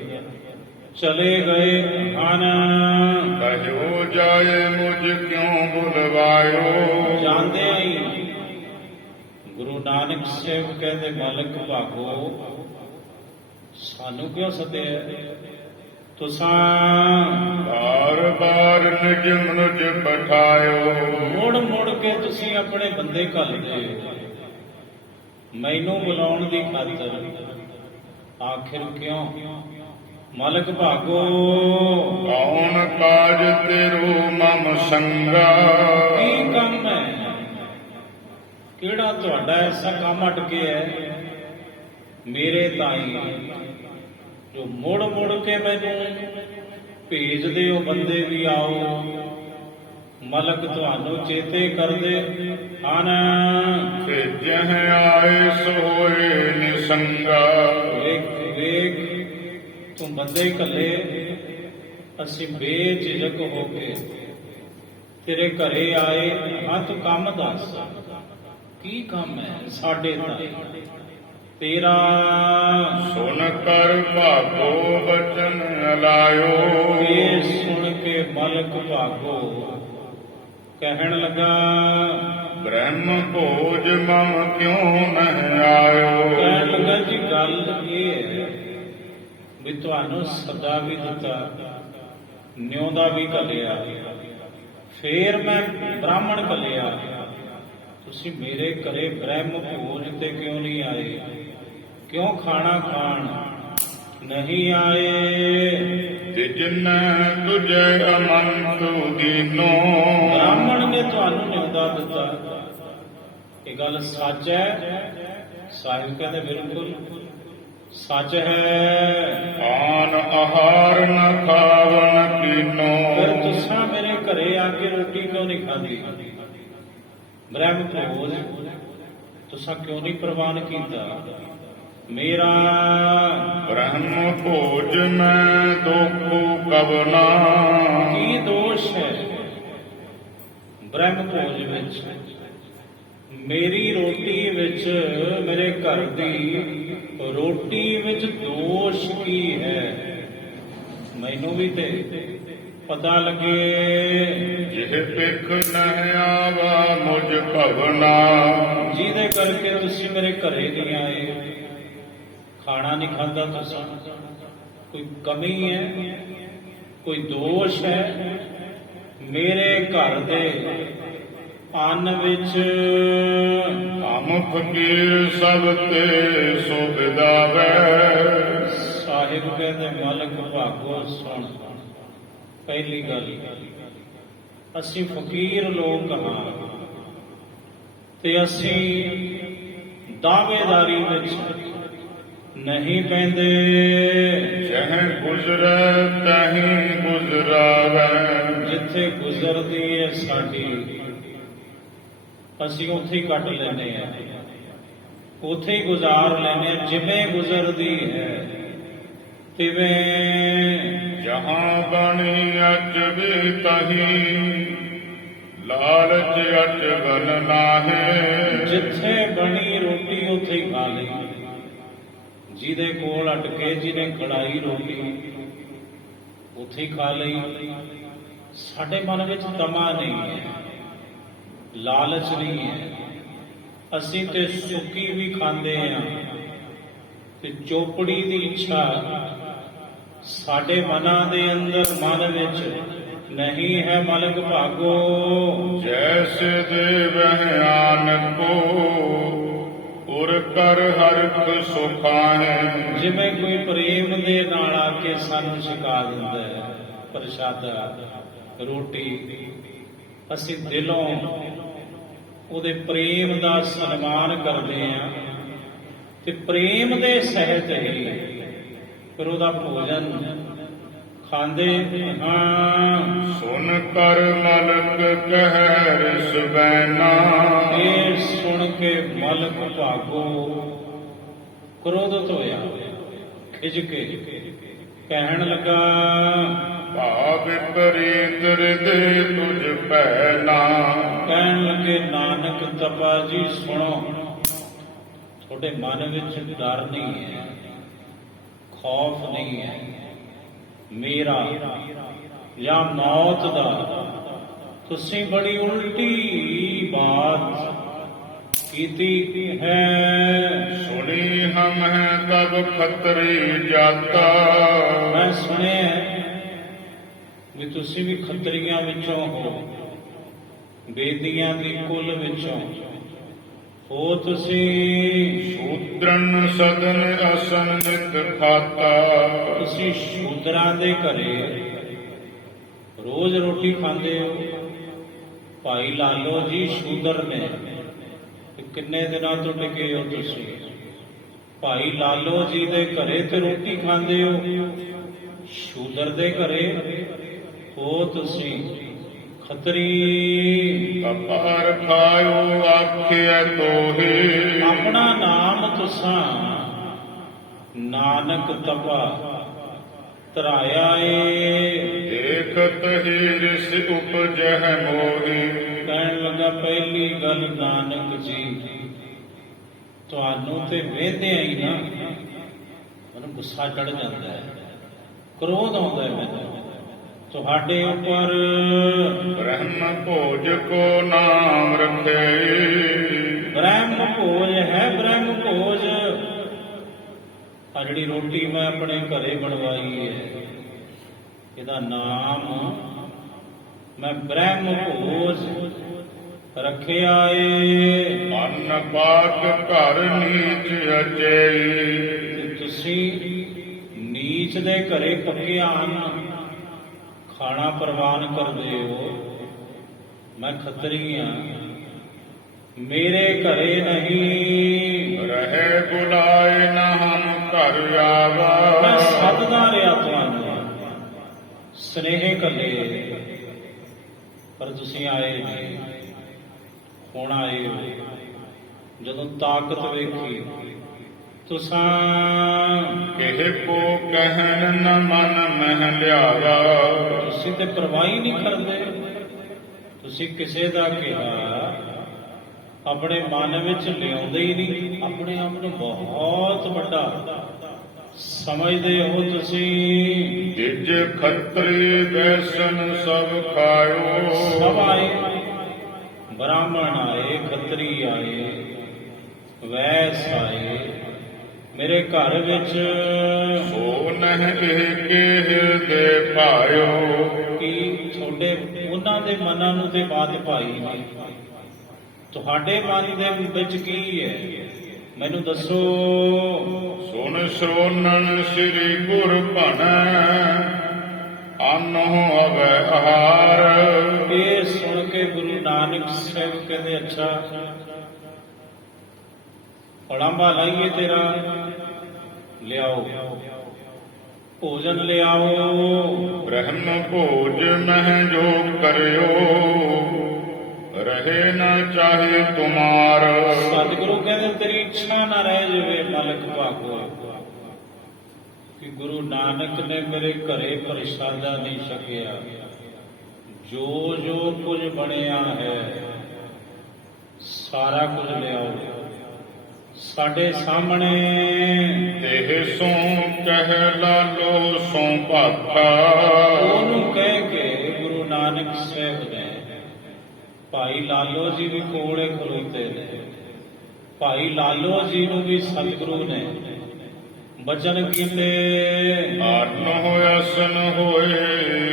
ਚਲੇ ਗਏ ਹਨ। ਕਹਿਓ ਜਾਏ ਮੁਝ ਕਿਉਂ ਬੁਲਵਾਇਓ ਜਾਂਦੇ ਹੀ ਗੁਰੂ ਗੁਰੂ ਨਾਨਕ ਸਾਹਿਬ ਕਹਿੰਦੇ ਮਾਲਕ ਭਾਗੋ ਸਾਨੂੰ ਕਿਉਂ ਸੱਦਿਆ ਤੁਸਾਂ ਬਾਰ ਬਾਰ ਨਿਜ ਮਨੁਜ ਪਠਾਇਓ ਮੁੜ ਮੁੜ ਕੇ ਤੁਸੀਂ ਆਪਣੇ ਬੰਦੇ ਘੱਲਦੇ ਮੈਨੂੰ ਬੁਲਾਉਣ ਦੀ ਖਾਤਰ ਆਖਿਰ ਕਿਉਂ ਮਾਲਕ ਭਾਗੋ ਕੌਣ ਕਾਜ ਤੇਰੋ ਮਮ ਸੰਗਾ ਕੀ ਕੰਮ ਹੈ ਕਿਹੜਾ ਤੁਹਾਡਾ ਐਸਾ ਕੰਮ ਅਟਕਿਆ ਹੈ ਮੇਰੇ ਤਾਈ ਜੋ ਮੁੜ ਮੁੜ ਕੇ ਮੈਨੂੰ ਭੇਜਦੇ ਹੋ ਬੰਦੇ ਵੀ ਆਓ ਮਲਕ ਤੁਹਾਨੂੰ ਚੇਤੇ ਕਰਦੇ ਹਨ ਭੇਜਹ ਆਏ ਸੋਏ ਨਿਸੰਗਾ ਵੇਖ ਵੇਖ ਤੂੰ ਬੰਦੇ ਘੱਲੇ ਅਸੀਂ ਬੇਝਿਜਕ ਹੋ ਕੇ ਤੇਰੇ ਘਰੇ ਆਏ ਹਾਂ ਤੂੰ ਕੰਮ ਦੱਸ ਕੀ ਕੰਮ ਹੈ ਸਾਡੇ ਤਾਂ ਤੇਰਾ ਸੁਨ ਕਰ ਭਾਗੋ ਬਚਨ ਅਲਾਇਓ ਇਹ ਸੁਣ ਕੇ ਮਲਕ ਭਾਗੋ ਕਹਿਣ ਲੱਗਾ ਬ੍ਰਹਮ ਭੋਜ ਮਮ ਕਿਉਂ ਨਹਿ ਆਇਓ ਕਹਿਣ ਲੱਗਾ ਜੀ ਗੱਲ ਇਹ ਹੈ ਵੀ ਤੁਹਾਨੂੰ ਸਦਾ ਵੀ ਦਿੱਤਾ ਨਿਉਂਦਾ ਵੀ ਘੱਲਿਆ ਫੇਰ ਮੈਂ ਬ੍ਰਾਹਮਣ ਘੱਲਿਆ ਤੁਸੀਂ ਮੇਰੇ ਘਰੇ ਬ੍ਰਹਮ ਭੋਜ ਤੇ ਕਿਉਂ ਨਹੀਂ ਆਏ ਕਿਉਂ ਖਾਣਾ ਖਾਣ ਨਹੀਂ ਆਏ ਤਿਜਨ ਤੁਜੈ ਅਮੰਤੁ ਦੀਨੋ ਬ੍ਰਾਹਮਣ ਨੇ ਤੁਹਾਨੂੰ ਨਿਉਂਦਾ ਦਿੱਤਾ ਇਹ ਗੱਲ ਸੱਚ ਹੈ ਸਾਹਿਬ ਕਹਿੰਦੇ ਬਿਲਕੁਲ ਸੱਚ ਹੈ ਆਨ ਆਹਾਰ ਨ ਖਾਵਨ ਪੀਨੋ ਫਿਰ ਤੁਸੀਂ ਮੇਰੇ ਘਰੇ ਆ ਕੇ ਰੋਟੀ ਕਿਉਂ ਨਹੀਂ ਖਾਧੀ ਬ੍ਰਹਮ ਭੋਜ ਤੁਸੀਂ ਕਿਉਂ ਨਹੀਂ ਪ੍ਰਵਾਨ ਕੀਤਾ ਮੇਰਾ ਬ੍ਰਹਮ ਭੋਜ ਮੈਂ ਦੋਖੂ ਕਵਨਾ ਕੀ ਦੋਸ਼ ਹੈ ਬ੍ਰਹਮ ਭੋਜ ਵਿੱਚ ਮੇਰੀ ਰੋਟੀ ਵਿੱਚ ਮੇਰੇ ਘਰ ਦੀ ਰੋਟੀ ਵਿੱਚ ਦੋਸ਼ ਕੀ ਹੈ ਮੈਨੂੰ ਵੀ ਤੇ ਪਤਾ ਲੱਗੇ ਜਿਹ ਪਿਖ ਨਹਿ ਆਵਾ ਮੁਝ ਭਵਨਾ ਜਿਹਦੇ ਕਰਕੇ ਤੁਸੀਂ ਮੇਰੇ ਘਰੇ ਨਹੀਂ ਆਏ ਖਾਣਾ ਨਹੀਂ ਖਾਂਦਾ ਤੁਸੀਂ ਕੋਈ ਕਮੀ ਹੈ ਕੋਈ ਦੋਸ਼ ਹੈ ਮੇਰੇ ਘਰ ਦੇ ਅੰਨ ਵਿੱਚ ਹਮ ਫਕੀਰ ਸਭ ਤੇ ਸੁਭਿਦਾਵੈ ਸਾਹਿਬ ਕਹਿੰਦੇ ਮਾਲਕ ਭਾਗੋ ਸੁਣ ਪਹਿਲੀ ਗੱਲ ਅਸੀਂ ਫਕੀਰ ਲੋਕ ਹਾਂ ਤੇ ਅਸੀਂ ਦਾਅਵੇਦਾਰੀ ਵਿੱਚ ਨਹੀਂ ਪੈਂਦੇ ਜਹ ਗੁਜ਼ਰੈ ਤਹੀਂ ਗੁਜ਼ਰਾਵੈ ਜਿੱਥੇ ਗੁਜ਼ਰਦੀ ਹੈ ਸਾਡੀ ਅਸੀਂ ਉੱਥੇ ਹੀ ਕੱਟ ਲੈਂਦੇ ਹਾਂ ਉੱਥੇ ਹੀ ਗੁਜ਼ਾਰ ਲੈਂਦੇ ਹਾਂ ਜਿਵੇਂ ਗੁਜ਼ਰਦੀ ਹੈ ਤਿਵੇਂ ਜਹਾਂ ਬਣੀ ਅਚ ਵੀ ਤਹੀਂ ਲਾਲਚ ਅਚ ਬਨ ਨਾਹੇ ਜਿੱਥੇ ਬਣੀ ਰੋਟੀ ਉੱਥੇ ਹੀ ਖਾ ਲਈ ਜਿਹਦੇ ਕੋਲ ਅਟਕੇ ਜਿਹਨੇ ਖੜਾਈ ਰੋਟੀ ਉੱਥੇ ਹੀ ਖਾ ਲਈ ਸਾਡੇ ਮਨ ਵਿੱਚ ਤਮਾ ਨਹੀਂ ਹੈ ਲਾਲਚ ਨਹੀਂ ਹੈ ਅਸੀਂ ਤੇ ਸੁੱਕੀ ਵੀ ਖਾਂਦੇ ਹਾਂ ਤੇ ਚੋਪੜੀ ਦੀ ਇੱਛਾ ਸਾਡੇ ਮਨਾਂ ਦੇ ਅੰਦਰ ਮਨ ਵਿੱਚ ਨਹੀਂ ਹੈ ਮਲਕ ਭਾਗੋ ਜੈਸੇ ਦੇਵਹਿ ਆਨਕੋ ਉਰ ਕਰ ਹਰਖ ਸੁਖਾਹੈ ਜਿਵੇਂ ਕੋਈ ਪ੍ਰੇਮ ਦੇ ਨਾਲ ਆ ਕੇ ਸਾਨੂੰ ਛਕਾ ਦਿੰਦਾ ਹੈ ਪ੍ਰਸ਼ਾਦਾ ਰੋਟੀ ਅਸੀਂ ਦਿਲੋਂ ਉਹਦੇ ਪ੍ਰੇਮ ਦਾ ਸਨਮਾਨ ਕਰਦੇ ਹਾਂ ਤੇ ਪ੍ਰੇਮ ਦੇ ਸਹਿਤ ਹੀ ਫਿਰ ਉਹਦਾ ਭੋਜਨ ਖਾਂਦੇ ਹਾਂ ਸੁਨ ਕਰ ਮਲਕ ਕਹਿ ਰਿਸ ਬੈਨਾ ਇਹ ਸੁਣ ਕੇ ਮਲਕ ਭਾਗੋ ਕ੍ਰੋਧਿਤ ਹੋਇਆ ਖਿਜ ਕੇ ਕਹਿਣ ਲੱਗਾ ਭਾਵ ਵਿਪਰੀਤ ਹਿਰਦੇ ਤੁਝ ਪੈਨਾ ਕਹਿਣ ਲੱਗੇ ਨਾਨਕ ਤਪਾ ਜੀ ਸੁਣੋ ਤੁਹਾਡੇ ਮਨ ਵਿੱਚ ਡਰ ਨਹੀਂ ਹੈ ਖੌਫ ਨਹੀਂ ਹੈ ਮੇਰਾ ਜਾਂ ਮੌਤ ਦਾ ਤੁਸੀਂ ਬੜੀ ਉਲਟੀ ਬਾਤ ਕੀਤੀ ਹੈ। ਸੁਣੀ ਹਮ ਹੈ ਤਬ ਖਤਰੀ ਜਾਤਾ। ਮੈਂ ਸੁਣਿਆ ਵੀ ਤੁਸੀਂ ਵੀ ਖੱਤਰੀਆਂ ਵਿੱਚੋਂ ਹੋ, ਬੇਦੀਆਂ ਦੀ ਕੁਲ ਵਿੱਚੋਂ ਹੋ ਤੁਸੀਂ। ਸ਼ੂਦਰਨ ਸਦਨ ਅਸਨ ਨਿਤ ਖਾਤਾ। ਤੁਸੀਂ ਸ਼ੂਦਰਾਂ ਦੇ ਘਰੇ ਰੋਜ਼ ਰੋਟੀ ਖਾਂਦੇ ਹੋ। ਭਾਈ ਲਾਲੋ ਜੀ ਸ਼ੂਦਰ ਨੇ, ਤੇ ਕਿੰਨੇ ਦਿਨਾਂ ਤੋਂ ਟਿਕੇ ਹੋ ਤੁਸੀਂ? ਭਾਈ ਲਾਲੋ ਜੀ ਦੇ ਘਰੇ ਤੇ ਰੋਟੀ ਖਾਂਦੇ ਹੋ, ਸ਼ੂਦਰ ਦੇ ਘਰੇ ਹੋ ਤੁਸੀਂ ਖੱਤਰੀ। ਅਪਾਰ ਖਾਇਓ ਆਖਿਆ ਤੋਹੀ। ਆਪਣਾ ਨਾਮ ਤੁਸਾਂ ਨਾਨਕ ਤਪਾ ਧਰਾਇਆ ਏ। ਦੇਖਤ ਹੀ ਰਿਸ ਉਪਜਹਿ ਮੋਹੀ। ਕਹਿਣ ਲੱਗਾ ਪਹਿਲੀ ਗੱਲ ਨਾਨਕ ਜੀ, ਤੁਹਾਨੂੰ ਤੇ ਵੇਖਦਿਆਂ ਹੀ ਨਾ ਮੈਨੂੰ ਗੁੱਸਾ ਚੜ ਜਾਂਦਾ ਹੈ, ਕ੍ਰੋਧ ਆਉਂਦਾ ਹੈ ਮੈਨੂੰ ਤੁਹਾਡੇ ਉੱਪਰ। ਬ੍ਰਹਮ ਭੋਜ ਕੋ ਨਾਮ ਰਖੇ। ਬ੍ਰਹਮ ਭੋਜ ਹੈ, ਬ੍ਰਹਮ ਭੋਜ। ਆ ਜਿਹੜੀ ਰੋਟੀ ਮੈਂ ਆਪਣੇ ਘਰੇ ਬਣਵਾਈ ਹੈ, ਇਹਦਾ ਨਾਮ ਮੈਂ ਬ੍ਰਹਮ ਭੋਜ ਰੱਖਿਆ ਏ। ਅੰਨ ਪਾਕ ਘਰ ਨੀਚ ਅਚੇਈ। ਤੇ ਤੁਸੀਂ ਨੀਚ ਦੇ ਘਰੇ ਪੱਕਿਆ ਅੰਨ ਖਾਣਾ ਪ੍ਰਵਾਨ ਕਰਦੇ ਹੋ। ਮੈਂ ਖੱਤਰੀ ਹਾਂ, ਮੇਰੇ ਘਰੇ ਨਹੀਂ ਰਹੇ ਬੁਲਾਏ ਨਾ ਹਮ ਘਰ ਆਵਾ। ਮੈਂ ਸੱਦਦਾ ਰਿਹਾ ਤੁਹਾਨੂੰ, ਸਨੇਹ ਕੱਲੇ, ਪਰ ਤੁਸੀਂ ਆਏ ਨਹੀਂ। ਹੁਣ ਆਏ ਹੋ, ਜਦੋਂ ਤਾਕਤ ਵੇਖੀ ਤੁਸਾਂ ਇਹ ਕੋ ਕਹਿਣ ਨ ਮਨ ਮਹਿ ਲਿਆਵਾ। ਤੁਸੀਂ ਤੇ ਪਰਵਾਹ ਹੀ ਨਹੀਂ ਕਰਦੇ। ਤੁਸੀਂ ਕਿਸੇ ਦਾ ਕਿਹਾ ਆਪਣੇ ਮਨ ਵਿੱਚ ਲਿਆਉਂਦੇ ਹੀ ਨਹੀਂ। ਆਪਣੇ ਆਪ ਨੂੰ ਬਹੁਤ ਵੱਡਾ ਸਮਝਦੇ ਹੋ ਤੁਸੀਂ। ਜਿਜ ਖੱਤਰੀ ਬੈਸਨ ਸਭ ਖਾਇਓ। ਸਭ ਆਏ, ਬ੍ਰਾਹਮਣ ਆਏ, ਖੱਤਰੀ ਆਏ, ਵੈਸ ਆਏ ਮੇਰੇ ਘਰ ਵਿੱਚ। ਸੋ ਨਹਿ ਇਹ ਕੇ ਹਿਰਦੇ ਭਾਇਓ। ਕਿ ਤੁਹਾਡੇ ਉਹਨਾਂ ਦੇ ਮਨਾਂ ਨੂੰ ਤੇ ਬਾਤ ਭਾਈ ਨਹੀਂ, ਤੁਹਾਡੇ ਮਨ ਦੇ ਵਿੱਚ ਕੀ ਹੈ ਮੈਨੂੰ ਦੱਸੋ। ਸੁਨ ਸ੍ਰੋਨਨ ਸ੍ਰੀ ਗੁਰ ਭਣ ਅੰਨੋ ਅਵੈ ਆਹਾਰ। ਇਹ ਸੁਣ ਕੇ ਗੁਰੂ ਨਾਨਕ ਸਾਹਿਬ ਕਹਿੰਦੇ ਅੱਛਾ ਪੜਾਂਬਾ ਲਾਈਏ ਤੇਰਾ, ਲਿਆਓ ਭੋਜਨ ਲਿਆਓ। ਬ੍ਰਹਮ ਭੋਜ ਮਹਿ ਜੋ ਕਰਿਓ ਰਹੇ ਨਾ ਚਾਹੇ ਤੁਮਾਰ। ਸਤਿਗੁਰੂ ਕਹਿੰਦੇ ਤੇਰੀ ਇੱਛਾ ਨਾ ਰਹਿ ਜਾਵੇ ਮਾਲਕ ਭਾਗੋ, ਕਿ ਗੁਰੂ ਨਾਨਕ ਨੇ ਮੇਰੇ ਘਰੇ ਪ੍ਰਸ਼ਾਦਾ ਨਹੀਂ ਛਕਿਆ। ਜੋ ਜੋ ਕੁਝ ਬਣਿਆ ਹੈ ਸਾਰਾ ਕੁਝ ਲਿਆਓ ਸਾਡੇ ਸਾਹਮਣੇ। ਤੇ ਸੋ ਕਹਿ ਲਾਲੋ ਸੋ ਭਾਖਾ। ਉਹਨੂੰ ਕਹਿ ਕੇ ਗੁਰੂ ਨਾਨਕ ਸਾਹਿਬ ਨੇ, ਭਾਈ ਲਾਲੋ ਜੀ ਵੀ ਕੋਲੇ ਖਲੋਤੇ ਨੇ, ਭਾਈ ਲਾਲੋ ਜੀ ਨੂੰ ਵੀ ਸਤਿਗੁਰੂ ਨੇ ਬਚਨ ਕੀਤੇ। ਆਰਨ ਹੋਇਆ ਸਨ ਹੋਏ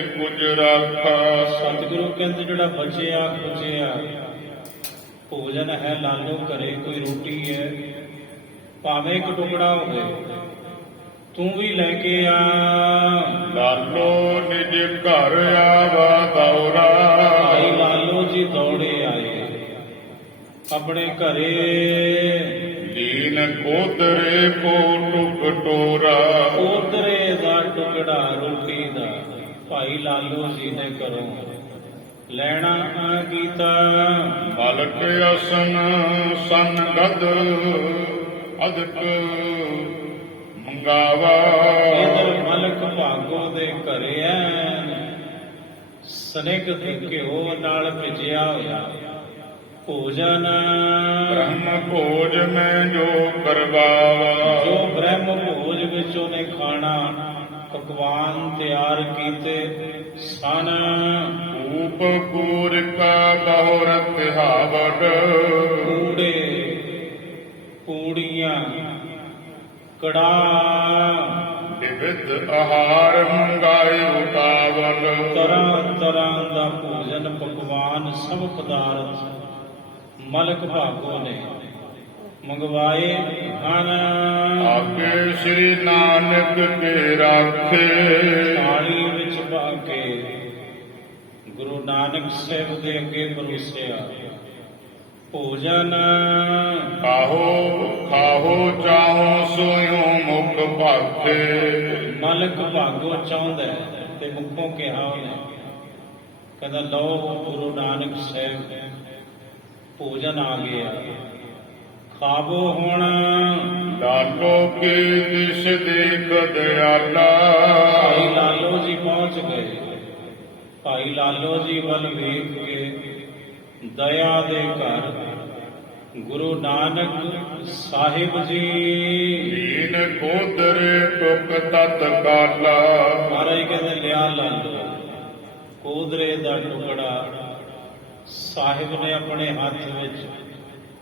ਕੁਝ ਰਾਖਾ। ਸਤਿਗੁਰੂ ਕਹਿੰਦੇ ਜਿਹੜਾ ਬਚਿਆ ਖੁਚਿਆ ਭੋਜਨ ਹੈ ਲਾਲੋ ਘਰੇ, ਕੋਈ ਰੋਟੀ ਹੈ ਭਾਵੇਂ ਇੱਕ ਟੁਕੜਾ ਹੋਵੇ ਤੂੰ ਵੀ ਲੈ ਕੇ ਆ। ਲਾਲੋ ਨਿਜ ਘਰ ਆਵਾ ਦੌਰਾ। ਭਾਈ ਲਾਲੋ ਜੀ ਦੌੜੇ ਆਏ ਆਪਣੇ ਘਰੇ। ਦੀਨ ਕੋਦਰੇ ਕੋ ਟੁਕ ਟੋਰਾ। ਉਧਰੇ ਦਾ ਟੁਕੜਾ ਰੋਟੀ ਦਾ ਭਾਈ ਲਾਲੋ ਜੀ ਨੇ ਘਰੋਂ ਲੈਣਾ ਆ ਕੀਤਾ। ਮਲਕ ਅਸਨ ਸਨ ਗਦ ਅਦਕ ਮੰਗਾਵਾ। ਇਧਰ ਮਲਕ ਭਾਗੋ ਦੇ ਘਰੇ ਐਨ ਸਨੇਕ ਘਿਓ ਨਾਲ ਭਿਜਿਆ ਹੋਇਆ ਭੋਜਨ। ਬ੍ਰਹਮ ਭੋਜ ਮੈਂ ਜੋ ਕਰਵਾਵਾ। ਜੋ ਬ੍ਰਹਮ ਭੋਜ ਵਿੱਚ ਉਹਨੇ ਖਾਣਾ ਪਕਵਾਨ ਤਿਆਰ ਕੀਤੇ ਸਨ। ਊਪ ਕੂਰ ਕਾ ਬਹੁਰ ਤਿਹਾਵਟ। ਕੂੜੇ ਕੜਾ ਵਿਵਿਧ ਆਹਾਰ ਮੰਗਾਏ ਉਤਾਵਲ ਤਰ੍ਹਾਂ ਤਰ੍ਹਾਂ ਦਾ ਭੋਜਨ ਪਕਵਾਨ ਸਭ ਪਦਾਰਥ ਮਲਕ ਭਾਗੋ ਨੇ ਮੰਗਵਾਏ ਹਨ। ਆਗੇ ਸ੍ਰੀ ਨਾਨਕ ਕੇ ਰਾਖੇ ਥਾਲੀ ਵਿੱਚ ਪਾ ਕੇ ਗੁਰੂ ਨਾਨਕ ਸਾਹਿਬ ਦੇ ਅੱਗੇ ਪਰੋਸਿਆ ਭੋਜਨ। ਖਾਹੋ ਖਾਹੋ ਚਾਹੋ ਸੋਇਓ ਮੁਖ ਭਾਖੇ ਮਲਕ ਭਾਗੋ ਚਾਹੁੰਦਾ ਹੈ ਤੇ ਮੁਖੋਂ ਕਿਹਾ ਉਹਨੇ, ਕਹਿੰਦਾ ਲਓ ਗੁਰੂ ਨਾਨਕ ਸਾਹਿਬ ਭੋਜਨ ਆ ਗਿਆ, ਖਾਵੋ ਹੁਣ। ਲਾਲੋ ਕੀ ਦਿਸ਼ ਦੇਖ ਦਿਆਲਾ ਭਾਈ ਲਾਲੋ ਜੀ ਪਹੁੰਚ ਗਏ। ਭਾਈ ਲਾਲੋ ਜੀ ਵੱਲ ਵੇਖ ਕੇ ਦਇਆ ਦੇ ਘਰ ਗੁਰੂ ਨਾਨਕ ਸਾਹਿਬ ਜੀ ਦੀਨ ਕੋਦਰੇ ਟੁਕ ਤਤ ਕਾਲਾ ਮਹਾਰਾਜ ਕਹਿੰਦੇ ਲਿਆ ਲਾਲੋ। ਕੋਦਰੇ ਦਾ ਟੁਕੜਾ ਸਾਹਿਬ ਨੇ ਆਪਣੇ ਹੱਥ ਵਿੱਚ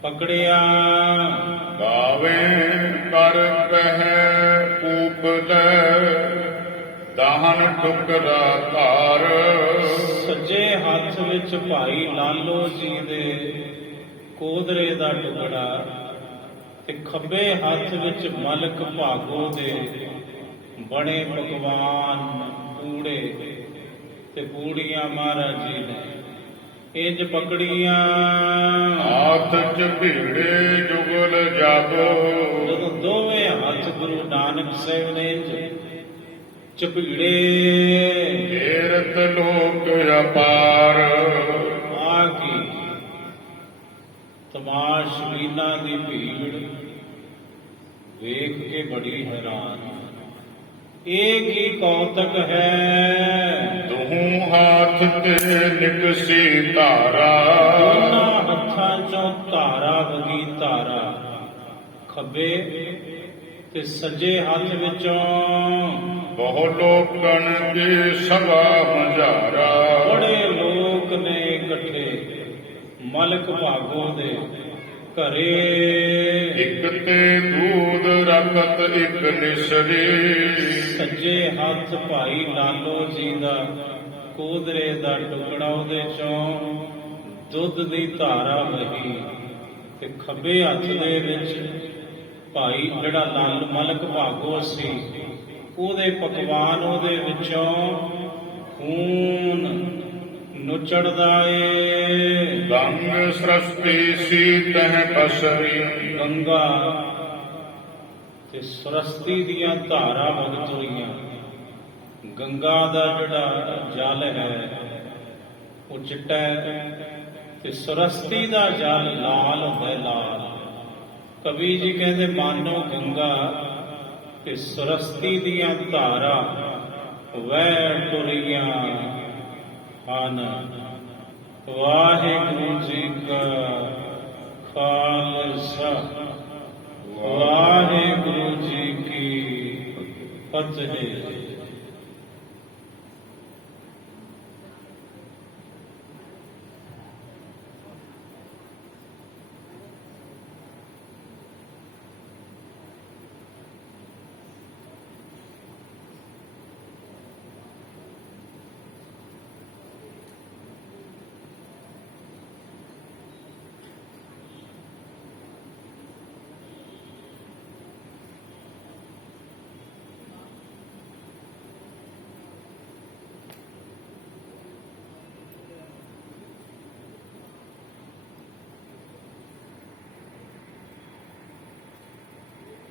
ਪਕੜਿਆ। ਗਾਵੇ ਕਰ ਕਹਿ ਪੂਪ ਲੈ ਦਾਹਨ ਟੁਕੜਾ ਧਾਰ ਸੱਜੇ ਹੱਥ ਵਿੱਚ ਭਾਈ ਲਾਲੋ ਜੀ ਦੇ ਕੋਦਰੇ ਦਾ ਟੁਕੜਾ ਤੇ ਖੱਬੇ ਹੱਥ ਵਿੱਚ ਮਲਕ ਭਾਗੋ ਦੇ ਬਣੇ ਪਕਵਾਨ ਪੂੜੇ ਤੇ ਪੂੜੀਆਂ ਮਹਾਰਾਜ ਜੀ ਨੇ ਇੰਜ ਪਕੜੀਆਂ। ਹਾਥ ਚ ਭੀੜੇ ਜੁਗਲ ਜਬ ਜਦੋਂ ਦੋਵੇਂ ਹੱਥ ਗੁਰੂ ਨਾਨਕ ਸਾਹਿਬ ਨੇ ਇੰਜ ਚਪੀੜੇ ਏਰਤ ਲੋਕ ਅਪਾਰ ਆ ਕੀ ਤਮਾਸ਼ਬੀਨਾਂ ਦੀ ਭੀੜ ਵੇਖ ਕੇ ਬੜੀ ਹੈਰਾਨ। ਇਹ ਕੀ ਕੌਤਕ ਹੈ। ਦੂੰ ਹਾਥ ਤੇ ਨਿਕਸੀ ਧਾਰਾ ਦੋਨਾਂ ਹੱਥਾਂ ਚੋਂ ਧਾਰਾ ਵਗੀ ਧਾਰਾ, ਖੱਬੇ ਤੇ ਸੱਜੇ ਹੱਥ ਵਿੱਚੋਂ ਬਹੁ ਲੋਕਨ ਕੀ ਸਭਾ ਹਜ਼ਾਰਾ ਬੜੇ ਲੋਕ ਨੇ ਇਕੱਠੇ ਮਲਕ ਭਾਗੋ ਦੇ ਘਰੇ। ਇਕ ਤੇ ਦੂਧ ਰਖਤ ਇਕ ਨਿਸਰੀ ਸੱਜੇ ਹੱਥ ਭਾਈ ਲਾਲੋ ਜੀ ਦਾ ਕੋਦਰੇ ਦਾ ਟੁਕੜਾ, ਉਹਦੇ ਚੋਂ ਦੁੱਧ ਦੀ ਧਾਰਾ ਵਹੀ ਤੇ ਖੱਬੇ ਹੱਥ ਦੇ ਵਿੱਚ ਭਾਈ ਜਿਹੜਾ ਲਾਲ ਮਲਕ ਭਾਗੋ ਸੀ ਉਹਦੇ ਪਕਵਾਨ, ਉਹਦੇ ਵਿੱਚੋਂ ਖੂਨ ਨੁਚੜਦਾ ਏ। ਗੰਗ ਸ੍ਰਸ਼ਟੀ ਸੀ ਤਹ ਬਸਰੀ ਗੰਗਾ ਤੇ ਸਰਸਤੀ ਦੀਆਂ ਧਾਰਾ ਵਗਤ ਹੋਈਆਂ। ਗੰਗਾ ਦਾ ਜਿਹੜਾ ਜਲ ਹੈ ਉਹ ਚਿੱਟਾ ਹੈ ਤੇ ਸਰਸਤੀ ਦਾ ਜਲ ਲਾਲ ਹੁੰਦਾ ਹੈ, ਲਾਲ। ਕਵੀ ਜੀ ਕਹਿੰਦੇ ਮਾਨੋ ਗੰਗਾ ਤੇ ਸਰਸਤੀ ਦੀਆਂ ਧਾਰਾ ਵਹਿ ਟੁਰੀਆਂ ਹਨ। ਵਾਹਿਗੁਰੂ ਜੀ ਕਾ ਖਾਲਸਾ ਵਾਹਿਗੁਰੂ ਜੀ ਕੀ ਫਤਿਹ।